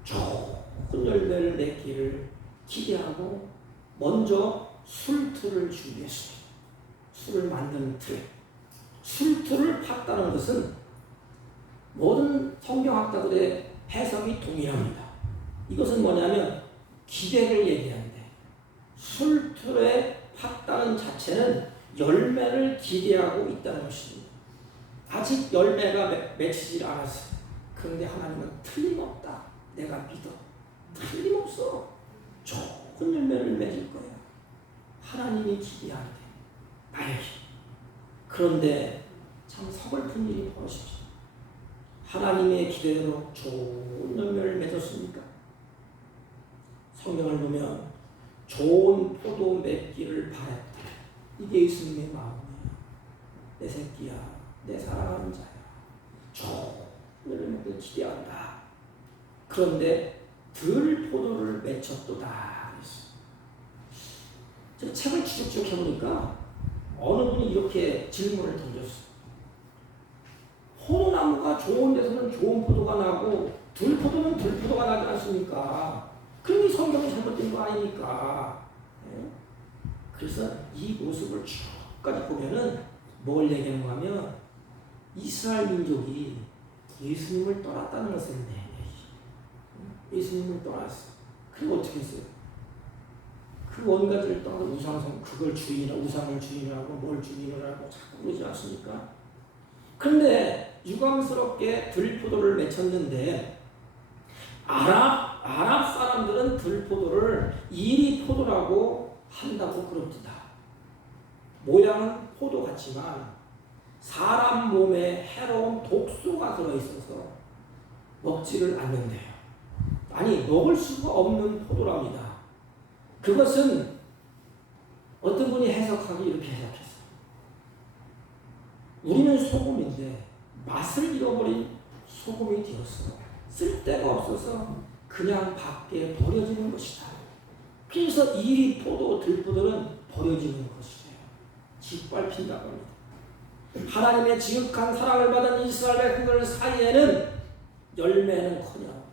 좋은 열매를 맺기를 기대하고 먼저 술틀을 준비했습니다. 술을 만드는 틀. 술틀을 팠다는 것은 모든 성경학자들의 해석이 동일합니다. 이것은 뭐냐면 기대를 얘기하는데, 술틀에 팠다는 자체는 열매를 기대하고 있다는 것입니다. 아직 열매가 맺히질 않았어요. 그런데 하나님은 틀림없다. 내가 믿어. 틀림없어. 좋은 열매를 맺을 거야. 하나님이 기대하는데 나에게. 그런데 참 서글픈 일이 벌어집니다. 하나님의 기대대로 좋은 열매를 맺었습니까? 성경을 보면 좋은 포도 맺기를 바랬다. 이게 예수님의 마음이에요. 내 새끼야, 내 사랑하는 자야, 좋은 열매 맺기를 기대한다. 그런데 덜 포도를 맺혔도다. 제가 책을 쭉쭉 해보니까 어느 분이 이렇게 질문을 던졌어요. 포도나무가 좋은 데서는 좋은 포도가 나고 들포도는 들포도가 나지 않습니까? 그러니 성경이 잘못된 거 아닙니까? 네? 그래서 이 모습을 쭉까지 보면은 뭘 얘기하는가 하면 이스라엘 민족이 예수님을 떠났다는 것을 얘기해요. 예수님을 떠났어. 그리고 어떻게 했어요? 그 원가지를 떠나서 우상성, 그걸 주인이라, 우상을 주인이라고, 뭘 주인이라고 자꾸 그러지 않습니까? 그런데 유감스럽게 들포도를 맺혔는데 아랍 사람들은 들포도를 이리 포도라고 한다고 그럽니다. 모양은 포도 같지만 사람 몸에 해로운 독소가 들어있어서 먹지를 않는데요. 아니, 먹을 수가 없는 포도랍니다. 그것은 어떤 분이 해석하기 이렇게 해석했어요. 우리는 소금인데 맛을 잃어버린 소금이 되었어. 쓸데가 없어서 그냥 밖에 버려지는 것이다. 그래서 이 포도, 들포도는 버려지는 것이에요. 짓밟힌다고 합니다. 하나님의 지극한 사랑을 받은 이스라엘 백성들 사이에는 열매는커녕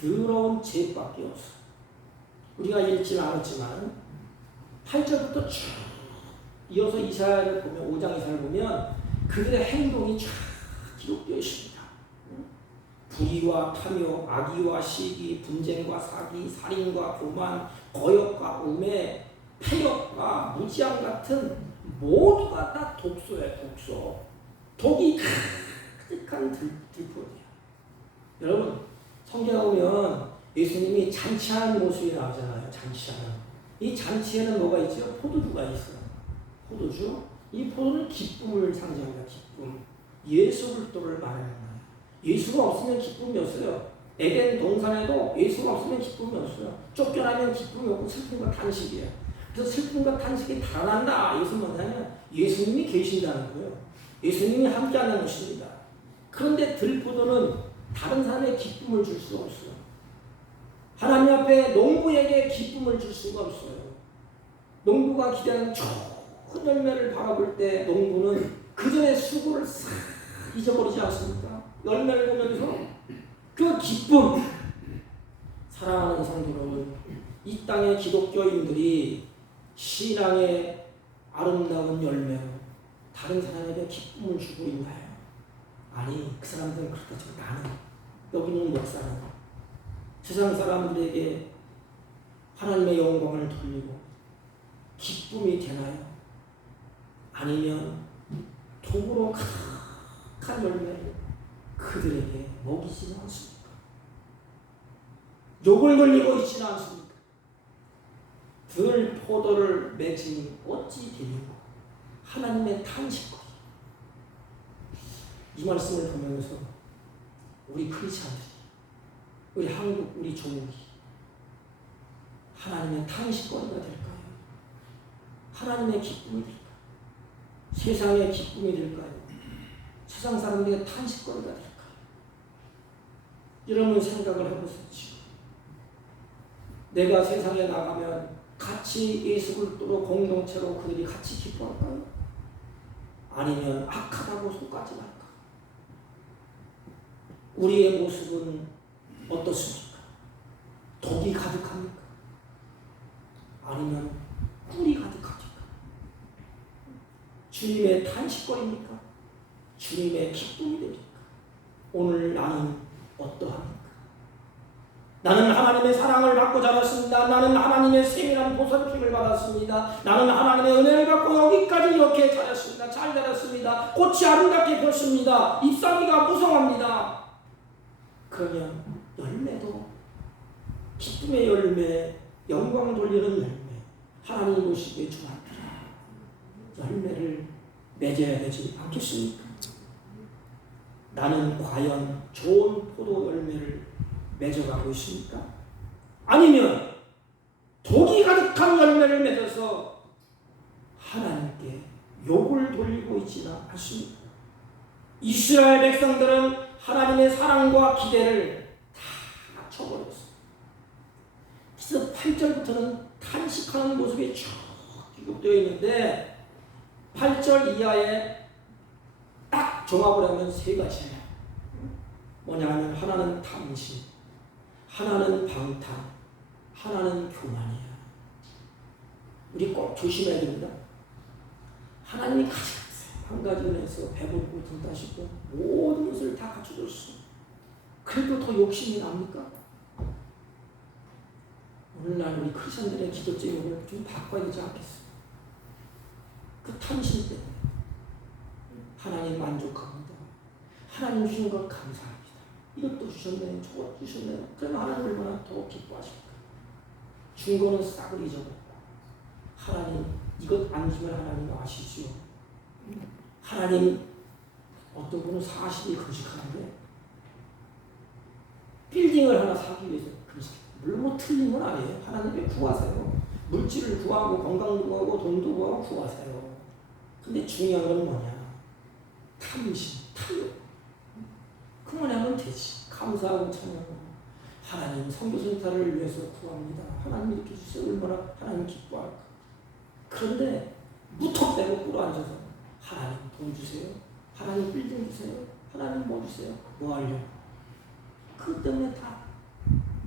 더러운 죄밖에 없어. 우리가 읽지는 않았지만 8절부터 쭉 이어서 이사야를 보면 5장 이사를 보면 그들의 행동이 쫙 기록되어 있습니다. 불의와 탐욕, 악의와 시기, 분쟁과 사기, 살인과 교만, 거역과 우매, 패역과 무지함 같은 모두가 다 독소예요. 독소. 독이 가득한 들포도예요. 여러분, 성경에 보면 예수님이 잔치하는 모습이 나오잖아요. 잔치하는. 이 잔치에는 뭐가 있죠? 포도주가 있어요. 포도주. 이 포도는 기쁨을 상징합니다. 기쁨. 예수 그리스도를 말하는 거예요. 예수가 없으면 기쁨이 없어요. 에덴 동산에도 예수가 없으면 기쁨이 없어요. 쫓겨나면 기쁨이 없고 슬픔과 탄식이에요. 그래서 슬픔과 탄식이 달아난다. 예수 뭐냐면 예수님이 계신다는 거예요. 예수님이 함께하는 것입니다. 그런데 들포도는 다른 사람의 기쁨을 줄 수가 없어요. 하나님 앞에 농부에게 기쁨을 줄 수가 없어요. 농부가 기대하는 좋은 열매를 바라볼 때 농부는 그 전에 수고를 싹 잊어버리지 않습니까? 열매를 보면서 그 기쁨, 사랑하는 성도 여러분, 이 땅의 기독교인들이 신앙의 아름다운 열매로 다른 사람에게 기쁨을 주고 있나요? 아니, 그 사람들은 그렇다 치고 나는, 여기 있는 목사는 세상 사람들에게 하나님의 영광을 돌리고 기쁨이 되나요? 아니면 독으로 가득한 열매를 그들에게 먹이지는 않습니까? 욕을 돌리고 있지는 않습니까? 들 포도를 맺으니 어찌 되리고 하나님의 탄식거리. 이 말씀을 보면서 우리 크리스찬들이, 우리 한국, 우리 조국이 하나님의 탄식거리가 될까요? 하나님의 기쁨이 될까요? 세상의 기쁨이 될까요? 세상 사람들의 탄식거리가 될까요? 여러분 생각을 해보세요. 내가 세상에 나가면 같이 예수 그리스도로 공동체로 그들이 같이 기뻐할까요? 아니면 악하다고 속까지 말까? 우리의 모습은 어떻습니까? 독이 가득합니까? 아니면 꿀이 가득합니까? 주님의 탄식거리입니까? 주님의 기쁨이 됩니까? 오늘 나는 어떠합니까? 나는 하나님의 사랑을 받고 자랐습니다. 나는 하나님의 세밀한 보살핌을 받았습니다. 나는 하나님의 은혜를 받고 여기까지 이렇게 자랐습니다. 잘 자랐습니다. 꽃이 아름답게 폈습니다. 잎사귀가 무성합니다. 그러면 열매도 기쁨의 열매, 영광 돌리는 열매, 하나님 보시기에 주합니다. 열매를 맺어야 되지 않겠습니까? 나는 과연 좋은 포도 열매를 맺어가고 있습니까? 아니면 독이 가득한 열매를 맺어서 하나님께 욕을 돌리고 있지는 않습니까? 이스라엘 백성들은 하나님의 사랑과 기대를 다 쳐버렸어요. 그래서 8절부터는 탄식하는 모습이 쭉 기록되어 있는데 8절 이하에 딱 종합을 하면 세 가지예요. 뭐냐면 하나는 탐심, 하나는 방탕, 하나는 교만이에요. 우리 꼭 조심해야 됩니다. 하나님이 가장 한 가지 은혜에서 배부르고 든다 싶고 모든 것을 다 갖춰줬어. 그래도 더 욕심이 납니까? 오늘날 우리 크리스천들의 기도 제목을 좀 바꿔야 되지 않겠어요? 그 탐심 때문에 하나님 만족합니다. 하나님 주신 것 감사합니다. 이것도 주셨네, 저것도 주셨네. 그러면 하나님 얼마나 더 기뻐하실까? 준 거는 싹을 잊어버리고 하나님 이것 안 주면 하나님 아시지요. 하나님 어떤 분은 40이 거식하는데 빌딩을 하나 사기 위해서 금식. 물론 뭐 틀린 건 아니에요. 하나님께 구하세요. 물질을 구하고 건강도 구하고 돈도 구하고 구하세요. 근데 중요한 건 뭐냐? 탐심, 탐욕. 그만하면 되지. 감사하고 찬양하고 하나님 선교센터를 위해서 구합니다. 하나님 이렇게 주세요. 얼마나 하나님 기뻐할까. 그런데 무턱대고 꿇어앉아서 하나님 돈 주세요. 하나님 빌딩 주세요. 하나님 뭐 주세요. 뭐 하려고. 그 때문에 다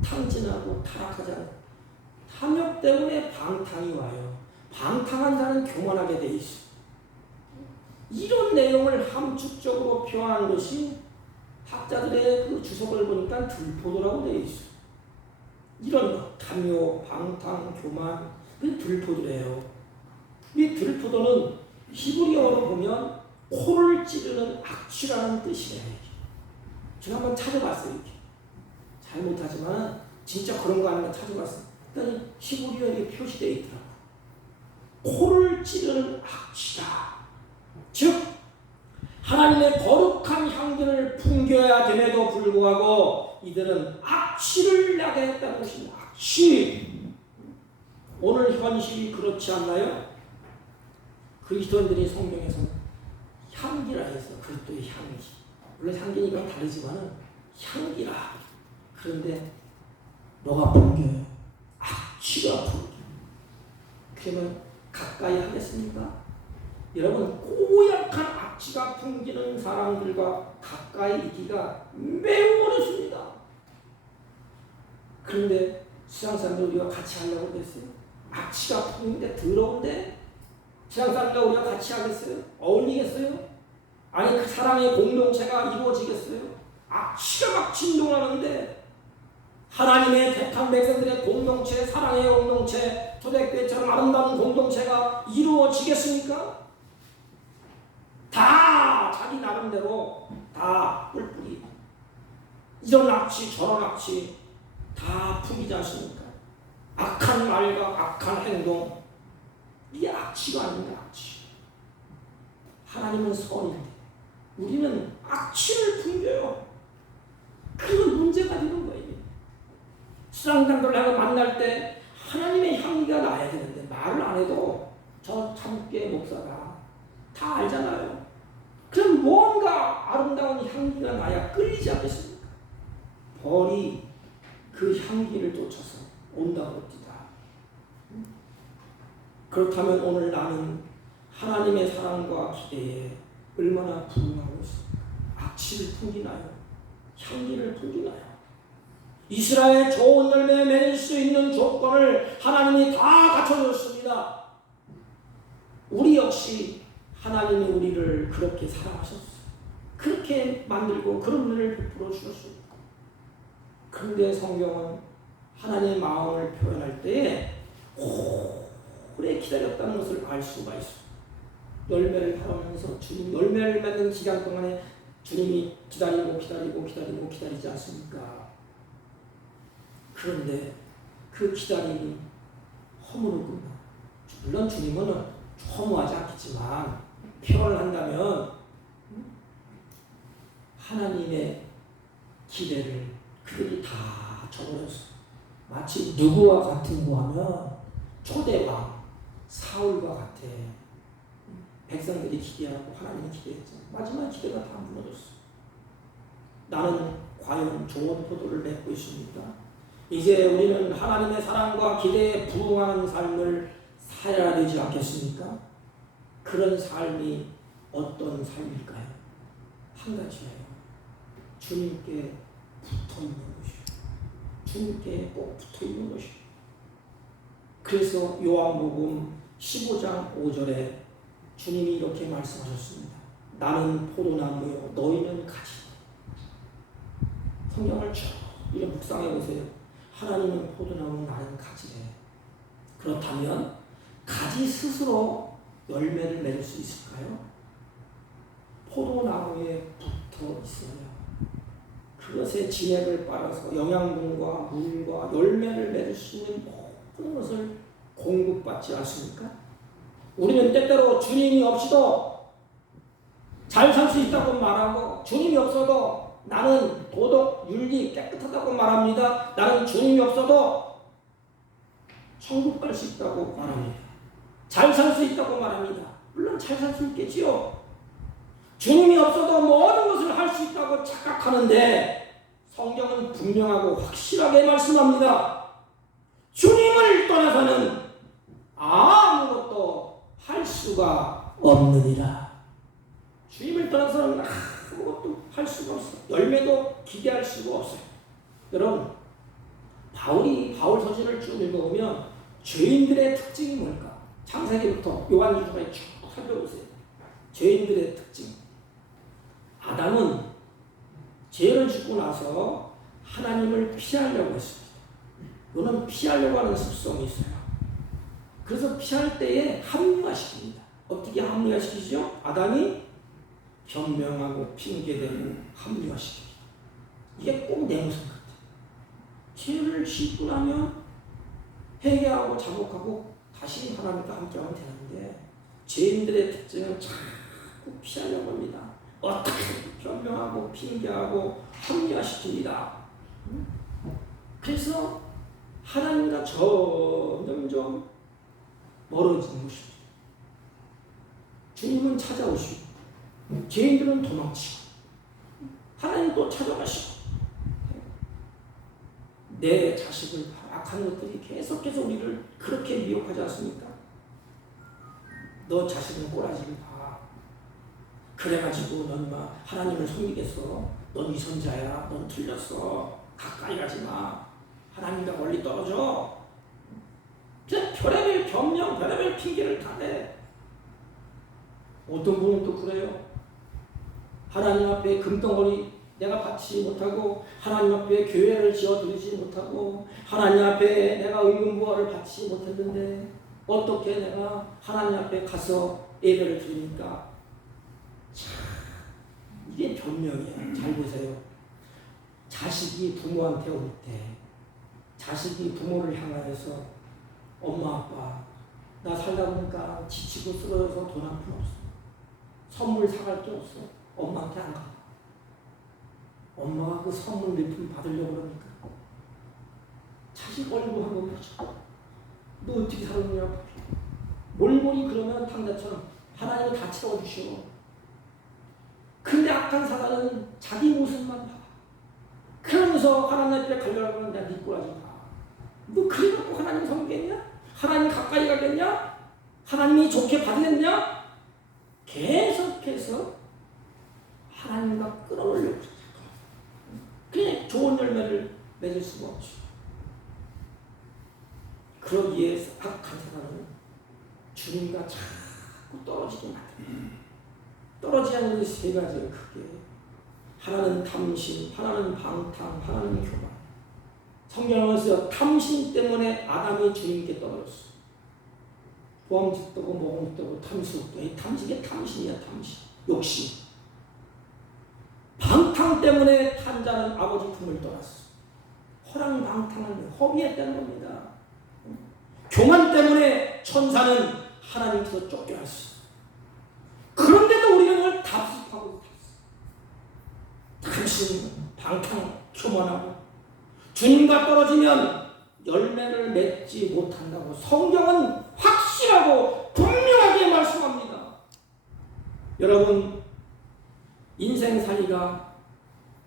탕진하고 타락하잖아요. 탐욕 때문에 방탕이 와요. 방탕한 자는 교만하게 돼 있어. 이런 내용을 함축적으로 표현한 것이 학자들의 그 주석을 보니까 들포도라고 되어 있어. 이런 것, 탐욕, 방탕, 교만, 그 들포도래요. 이 들포도는 히브리어로 보면 코를 찌르는 악취라는 뜻이래요. 제가 한번 찾아봤어요. 이렇게. 잘못하지만 진짜 그런 거 아닌가 찾아봤어요. 그러니까 히브리어에 표시되어 있더라고요. 코를 찌르는 악취다. 즉 하나님의 거룩한 향기를 풍겨야 됨에도 불구하고 이들은 악취를 나게 했다는 것입니다. 악취. 오늘 현실이 그렇지 않나요? 그리스도인들이 성경에서 향기라 해서 그리스도의 향기. 물론 향기니까 다르지만 향기라. 그런데 너가 풍겨요. 악취가 풍겨. 그러면 가까이 하겠습니까? 여러분 고약한 악취가 풍기는 사람들과 가까이 있기가 매우 어렵습니다. 그런데 세상 사람들 우리가 같이 하려고 그랬어요. 악취가 풍기는데 더러운데 세상 사람들과 우리가 같이 하겠어요? 어울리겠어요? 아니 그 사랑의 공동체가 이루어지겠어요? 악취가 막 진동하는데 하나님의 택한 백성들의 공동체, 사랑의 공동체, 초대교회처럼 아름다운 공동체가 이루어지겠습니까? 다 자기 나름대로 다 뿔뿔이 이런 악취 저런 악취 다 풍기지 않습니까? 악한 말과 악한 행동 이게 악취가 아닙니다. 악취. 하나님은 선인데 우리는 악취를 풍겨요. 그건 문제가 되는 거예요. 수상장들을 만날 때 하나님의 향기가 나야 되는데 말을 안 해도 저 참깨 목사가 다 알잖아요. 그럼 뭔가 아름다운 향기가 나야 끌리지 않겠습니까? 벌이 그 향기를 쫓아서 온다고 합니다. 그렇다면 오늘 나는 하나님의 사랑과 기대에 얼마나 부응하고 있습니까? 악취를 풍기나요? 향기를 풍기나요? 이스라엘 좋은 열매 맺을 수 있는 조건을 하나님이 다 갖춰줬습니다. 우리 역시 하나님이 우리를 그렇게 사랑하셨어요. 그렇게 만들고 그런 은혜를 베풀어 주셨습니다. 그런데 성경은 하나님의 마음을 표현할 때에 오래 기다렸다는 것을 알 수가 있어요. 열매를 바라면서 주님 열매를 맺는 기간 동안에 주님이 기다리지 않습니까? 그런데 그 기다림이 허무는 끝나. 물론 주님은 허무하지 않겠지만 표현을 한다면 하나님의 기대를 그들이 다 저버렸어. 마치 누구와 같은고 하면 초대왕 사울과 같아. 백성들이 기대하고 하나님이 기대했죠. 마지막 기대가 다 무너졌어. 나는 과연 좋은 포도를 맺고 있습니까? 이제 우리는 하나님의 사랑과 기대에 부응하는 삶을 살아야 되지 않겠습니까? 그런 삶이 어떤 삶일까요? 한 가지예요. 주님께 붙어 있는 것이요. 주님께 꼭 붙어 있는 것이요. 그래서 요한복음 15장 5절에 주님이 이렇게 말씀하셨습니다. 나는 포도나무요, 너희는 가지. 성경을 쭉 이렇게 묵상해 보세요. 하나님은 포도나무, 나는 가지래. 그렇다면 가지 스스로 열매를 맺을 수 있을까요? 포도나무에 붙어 있어야 그것의 진액을 빨아서 영양분과 물과 열매를 맺을 수 있는 모든 것을 공급받지 않습니까? 우리는 때때로 주님이 없이도 잘 살 수 있다고 말하고, 주님이 없어도 나는 도덕, 윤리 깨끗하다고 말합니다. 나는 주님이 없어도 천국 갈 수 있다고 말합니다. 잘 살 수 있다고 말합니다. 물론 잘 살 수 있겠지요. 주님이 없어도 모든 것을 할 수 있다고 착각하는데 성경은 분명하고 확실하게 말씀합니다. 주님을 떠나서는 아무것도 할 수가 없느니라. 주님을 떠나서는 아무것도 할 수가 없어요. 열매도 기대할 수가 없어요. 여러분, 바울 서신을 쭉 읽어보면 죄인들의 특징이 뭘까? 창세기부터 요한일서까지 쭉 살펴보세요. 죄인들의 특징. 아담은 죄를 짓고 나서 하나님을 피하려고 했습니다. 이거는 피하려고 하는 습성이 있어요. 그래서 피할 때에 합리화시킵니다. 어떻게 합리화시키죠? 아담이 변명하고 핑계대고 합리화시킵니다. 이게 꼭 내 모습 같아요. 죄를 짓고 나면 회개하고 자복하고 다시 하나님과 함께하면 되는데, 죄인들의 특징은 자꾸 피하려고 합니다. 어떻게 변명하고 핑계하고 합리화시킵니다. 그래서 하나님과 점점 멀어지는 것입니다. 주님은 찾아오시고 죄인들은 도망치고 하나님 또 찾아가시고, 내 자식을 악한 것들이 계속해서 우리를 그렇게 미혹하지 않습니까? 너 자식은 꼬라지를 봐. 그래가지고 넌 막 하나님을 섬기겠어. 넌 위선자야. 넌 틀렸어. 가까이 가지 마. 하나님과 멀리 떨어져. 그냥 별의별 변명, 별의별 핑계를 다 대. 어떤 분은 또 그래요. 하나님 앞에 금덩어리 내가 받지 못하고, 하나님 앞에 교회를 지어드리지 못하고, 하나님 앞에 내가 의문부활을 받지 못했는데 어떻게 내가 하나님 앞에 가서 예배를 드립니까? 참, 이게 변명이에요. 잘 보세요. 자식이 부모한테 올 때, 자식이 부모를 향하여서 엄마 아빠 나 살다 보니까 지치고 쓰러져서 돈 한 푼 없어. 선물 사갈 게 없어. 엄마한테 안 가. 엄마가 그 선물 몇 푼 받으려고 그러니까 자식 얼굴 한번 보죠. 너 어떻게 살았냐? 몰몰이 그러면 당자처럼 하나님은 다 채워주시오. 근데 악한 사단은 자기 모습만 봐. 그러면서 하나님 앞에 가려고 하면 내가 네 꼬라지 봐. 너 그래놓고 하나님 섬기겠냐? 하나님 가까이 가겠냐? 하나님이 좋게 받겠냐? 계속해서 하나님과 끌어올려고 그래요. 그냥 좋은 열매를 맺을 수가 없죠. 그러기에 악한 사람은 주님과 자꾸 떨어지게 만듭니다. 떨어지지 않는 게 세 가지예요. 크게. 하나는 탐심, 하나는 방탕, 하나는 교만. 성경에서 탐심 때문에 아담이 주님께 떨어졌어. 보암직도고 모공직도고 탐수도. 이 탐심이 탐심이야. 탐심, 욕심. 방탕 때문에 탄자는 아버지 품을 떠났어. 허랑방탕한 허비했다는 겁니다. 교만 때문에 천사는 하나님께서 쫓겨났어. 그런데도 우리는 뭘 답습하고 있어. 탐심, 방탕, 교만하고 주님과 떨어지면 열매를 맺지 못한다고 성경은 확실하고 분명하게 말씀합니다. 여러분, 인생살이가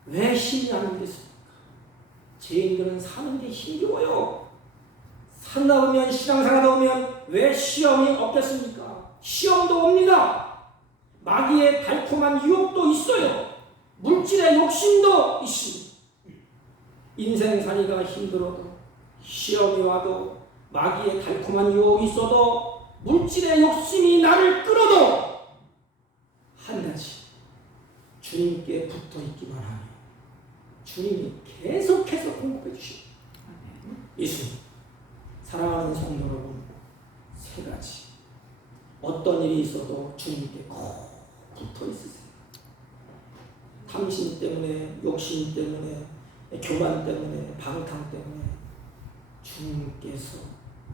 왜 힘이 안 되겠습니까? 죄인들은 사는 게 힘겨워요. 살다 보면, 신앙생활하다 보면 왜 시험이 없겠습니까? 시험도 옵니다. 마귀의 달콤한 유혹도 있어요. 물질의 욕심도 있습니다. 인생살이가 힘들어도, 시험이 와도, 마귀의 달콤한 유혹이 있어도, 물질의 욕심이 나를 끌어도 한 가지, 주님께 붙어 있기만 하면 주님이 계속해서 공급해 주시고. 예수님, 사랑하는 성도 여러분, 세 가지. 어떤 일이 있어도 주님께 꼭 붙어 있으세요. 탐심 때문에, 욕심 때문에, 교만 때문에, 방탕 때문에 주님께서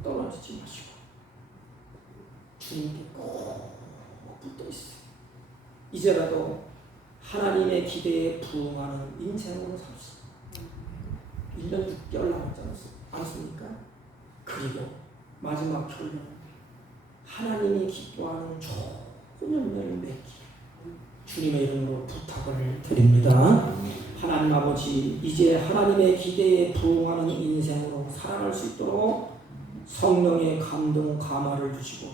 떨어지지 마시고 주님께 꼭 붙어 있어요. 이제라도 하나님의 기대에 부응하는 인생으로 삽시다. 1년 6개월 남았지 않습니까? 그리고 마지막 결론, 하나님이 기뻐하는 좋은 열매를 맺기 주님의 이름으로 부탁을 드립니다. 하나님 아버지, 이제 하나님의 기대에 부응하는 인생으로 살아갈 수 있도록 성령의 감동, 감화를 주시고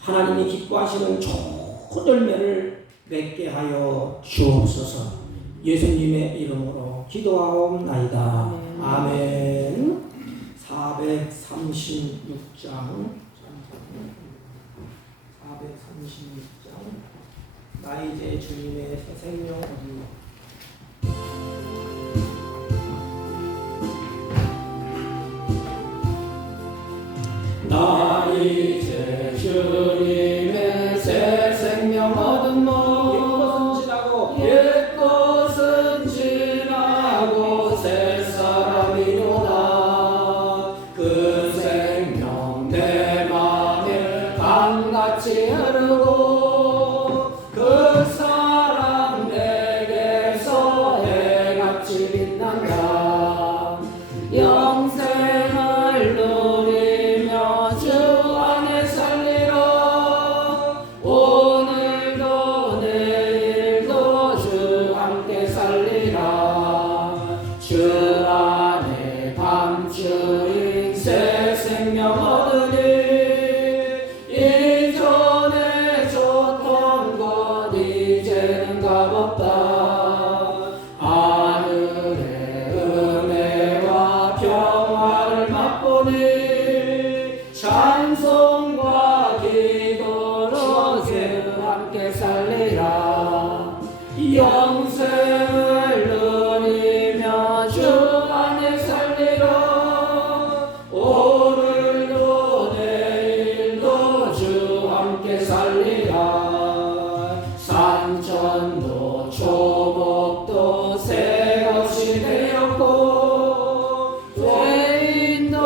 하나님이 기뻐하시는 좋은 열매를 맺게 하여 주옵소서. 예수님의 이름으로 기도하옵나이다. 아멘. 436장 나 이제 주님의 새 생명 얻으며 나 이제 주님의 새 생명 얻으며 옛 것은 지나고 새 사람이로다. 그 생명 내 맘에 강같이 흐르고 그 사랑 내게서 해같이 빛난다. 영생을 누리며 주 안에 살리라. 오늘도 내일도 주 함께 살리라. 주 안에 감추인 새 생명 얻으니 이전에 줬던 것 이제는 값없다. 하늘의 은혜와 평화를 맛보니 찬송과 기도로 주 함께 살리라. 영생을 누리며 주 안에 살리라. 오늘도 내일도 주 함께 살리라. 산천도 초목도 새 것이 되었고 죄인도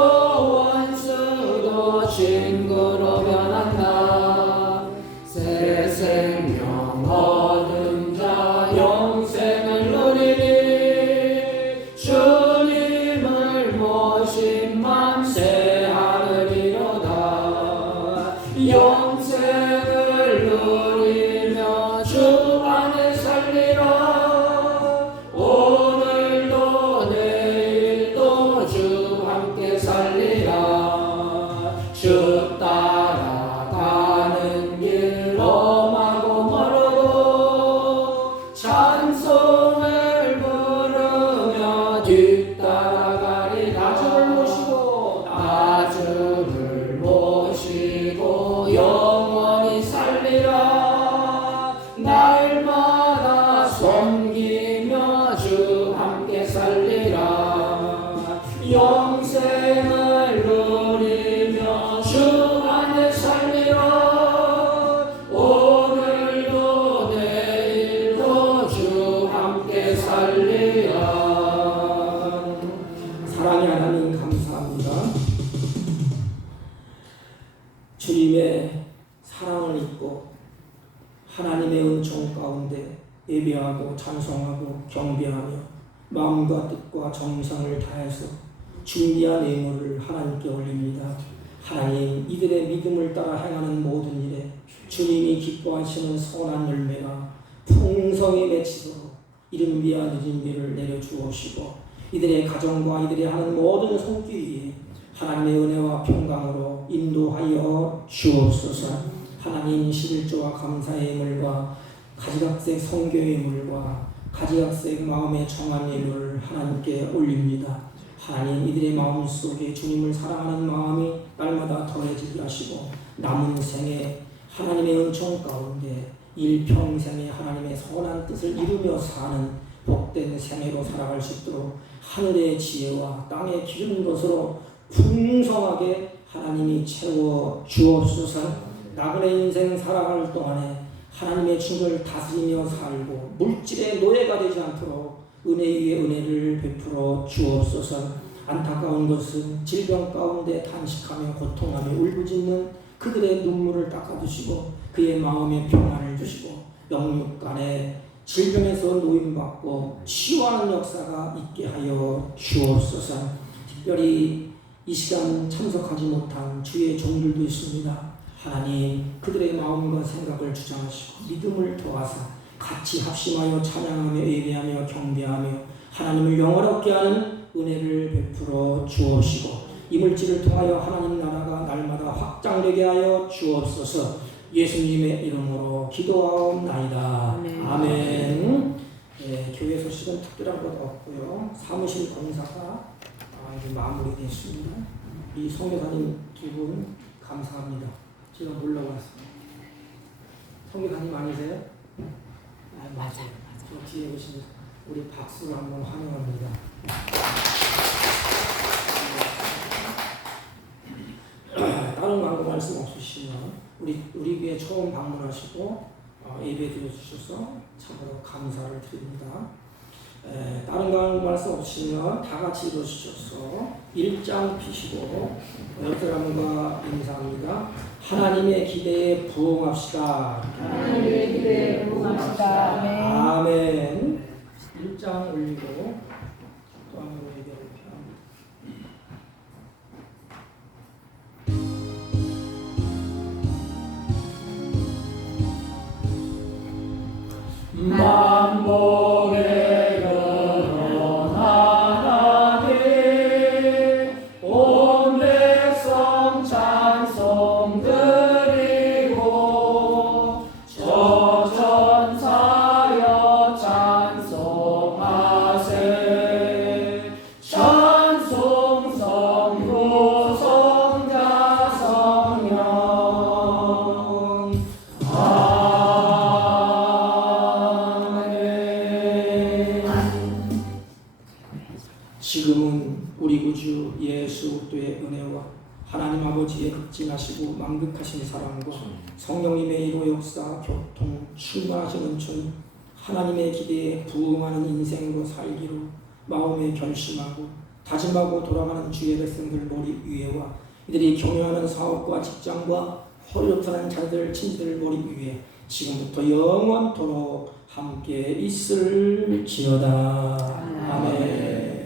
원수도 친구로 변한다. 새 생명 얻은 자 영생을 누리니 주님을 모신 만세 하늘이로다. 영생을 누리며 주 안에 살리라. 오늘도 내일도 주 함께 살리라. 주 따라가는 길 험하고 멀어도 찬송을 부르며 뒤따라가리라. 주를 모시고 영원히 살리라. 날마다 섬기며 주 함께 살리라. 영생을 누리며 주 안에 살리라. 오늘도 내일도 주 함께 살리라. 사랑의 하나님 감사합니다. 주님의 사랑을 잊고 하나님의 은총 가운데 예배하고 찬송하고 경배하며 마음과 뜻과 정성을 다해서 준비한 예물을 하나님께 올립니다. 하나님, 이들의 믿음을 따라 행하는 모든 일에 주님이 기뻐하시는 선한 열매가 풍성히 맺히도록 이른 비와 늦은 비를 내려주옵시고 이들의 가정과 이들이 하는 모든 손길 위에 하나님의 은혜와 평강으로 인도하여 주옵소서. 하나님, 11조와 감사의 예물과 가지각색 성교의 예물과 가지각색 마음의 정한 예물을 하나님께 올립니다. 하나님, 이들의 마음속에 주님을 사랑하는 마음이 날마다 더해지게 하시고 남은 생에 하나님의 은총 가운데 일평생에 하나님의 선한 뜻을 이루며 사는 복된 생애로 살아갈 수 있도록 하늘의 지혜와 땅의 기름 것으로 풍성하게 하나님이 채워 주옵소서. 나그네 인생 살아갈 동안에 하나님의 중을 다스리며 살고 물질의 노예가 되지 않도록 은혜 위에 은혜를 베풀어 주옵소서. 안타까운 것은 질병 가운데 탄식하며 고통하며 울부짖는 그들의 눈물을 닦아주시고 그의 마음에 평안을 주시고 영육간에 질병에서 노임받고 치유하는 역사가 있게 하여 주옵소서. 특별히 이 시간 참석하지 못한 주의 종들도 있습니다. 하나님 그들의 마음과 생각을 주장하시고 믿음을 도와서 같이 합심하여 찬양하며 예배하며 경배하며 하나님을 영원롭게 하는 은혜를 베풀어 주옵시고 이물질을 통하여 하나님 나라가 날마다 확장되게 하여 주옵소서. 예수님의 이름으로 기도하옵나이다. 아멘. 아멘. 네, 교회 소식은 특별한 것 없고요. 사무실 공사가 이제 마무리됐습니다. 이 성교사님 두 분 감사합니다. 제가 몰라고 했습니다. 성교사님 아니세요? 맞아요. 저 뒤에 계신 우리 박수로 한번 환영합니다. 다른 광고 말씀 없으시면 우리 교회 처음 방문하시고 예배 드려주셔서 참으로 감사를 드립니다. 다른 광고 말씀 없으시면 다 같이 일어서셔서 일장 피시고 옆 사람과 인사합니다. 하나님의 기대에 부응합시다. 하나님의 기대에 부응합시다. 아멘. 아멘. 일장 올리고 축도하며 예배를 펴합니다. 만복의 근원 하나님 온 백성 찬송 드리고 저천사여 찬송하세. 찬송 성부 성자 성령 지금은 우리 구주 예수 그리스도의 은혜와 하나님 아버지의 극진하시고 만극하신 사랑과 성령님의 이로 역사 교통 충만하신 은총이 하나님의 기대에 부응하는 인생으로 살기로 마음에 결심하고 다짐하고 돌아가는 주의 백성들 머리 위에와 이들이 경영하는 사업과 직장과 홀로타는 자들 친지들 머리 위에 지금부터 영원토록 함께 있을지어다. 아멘.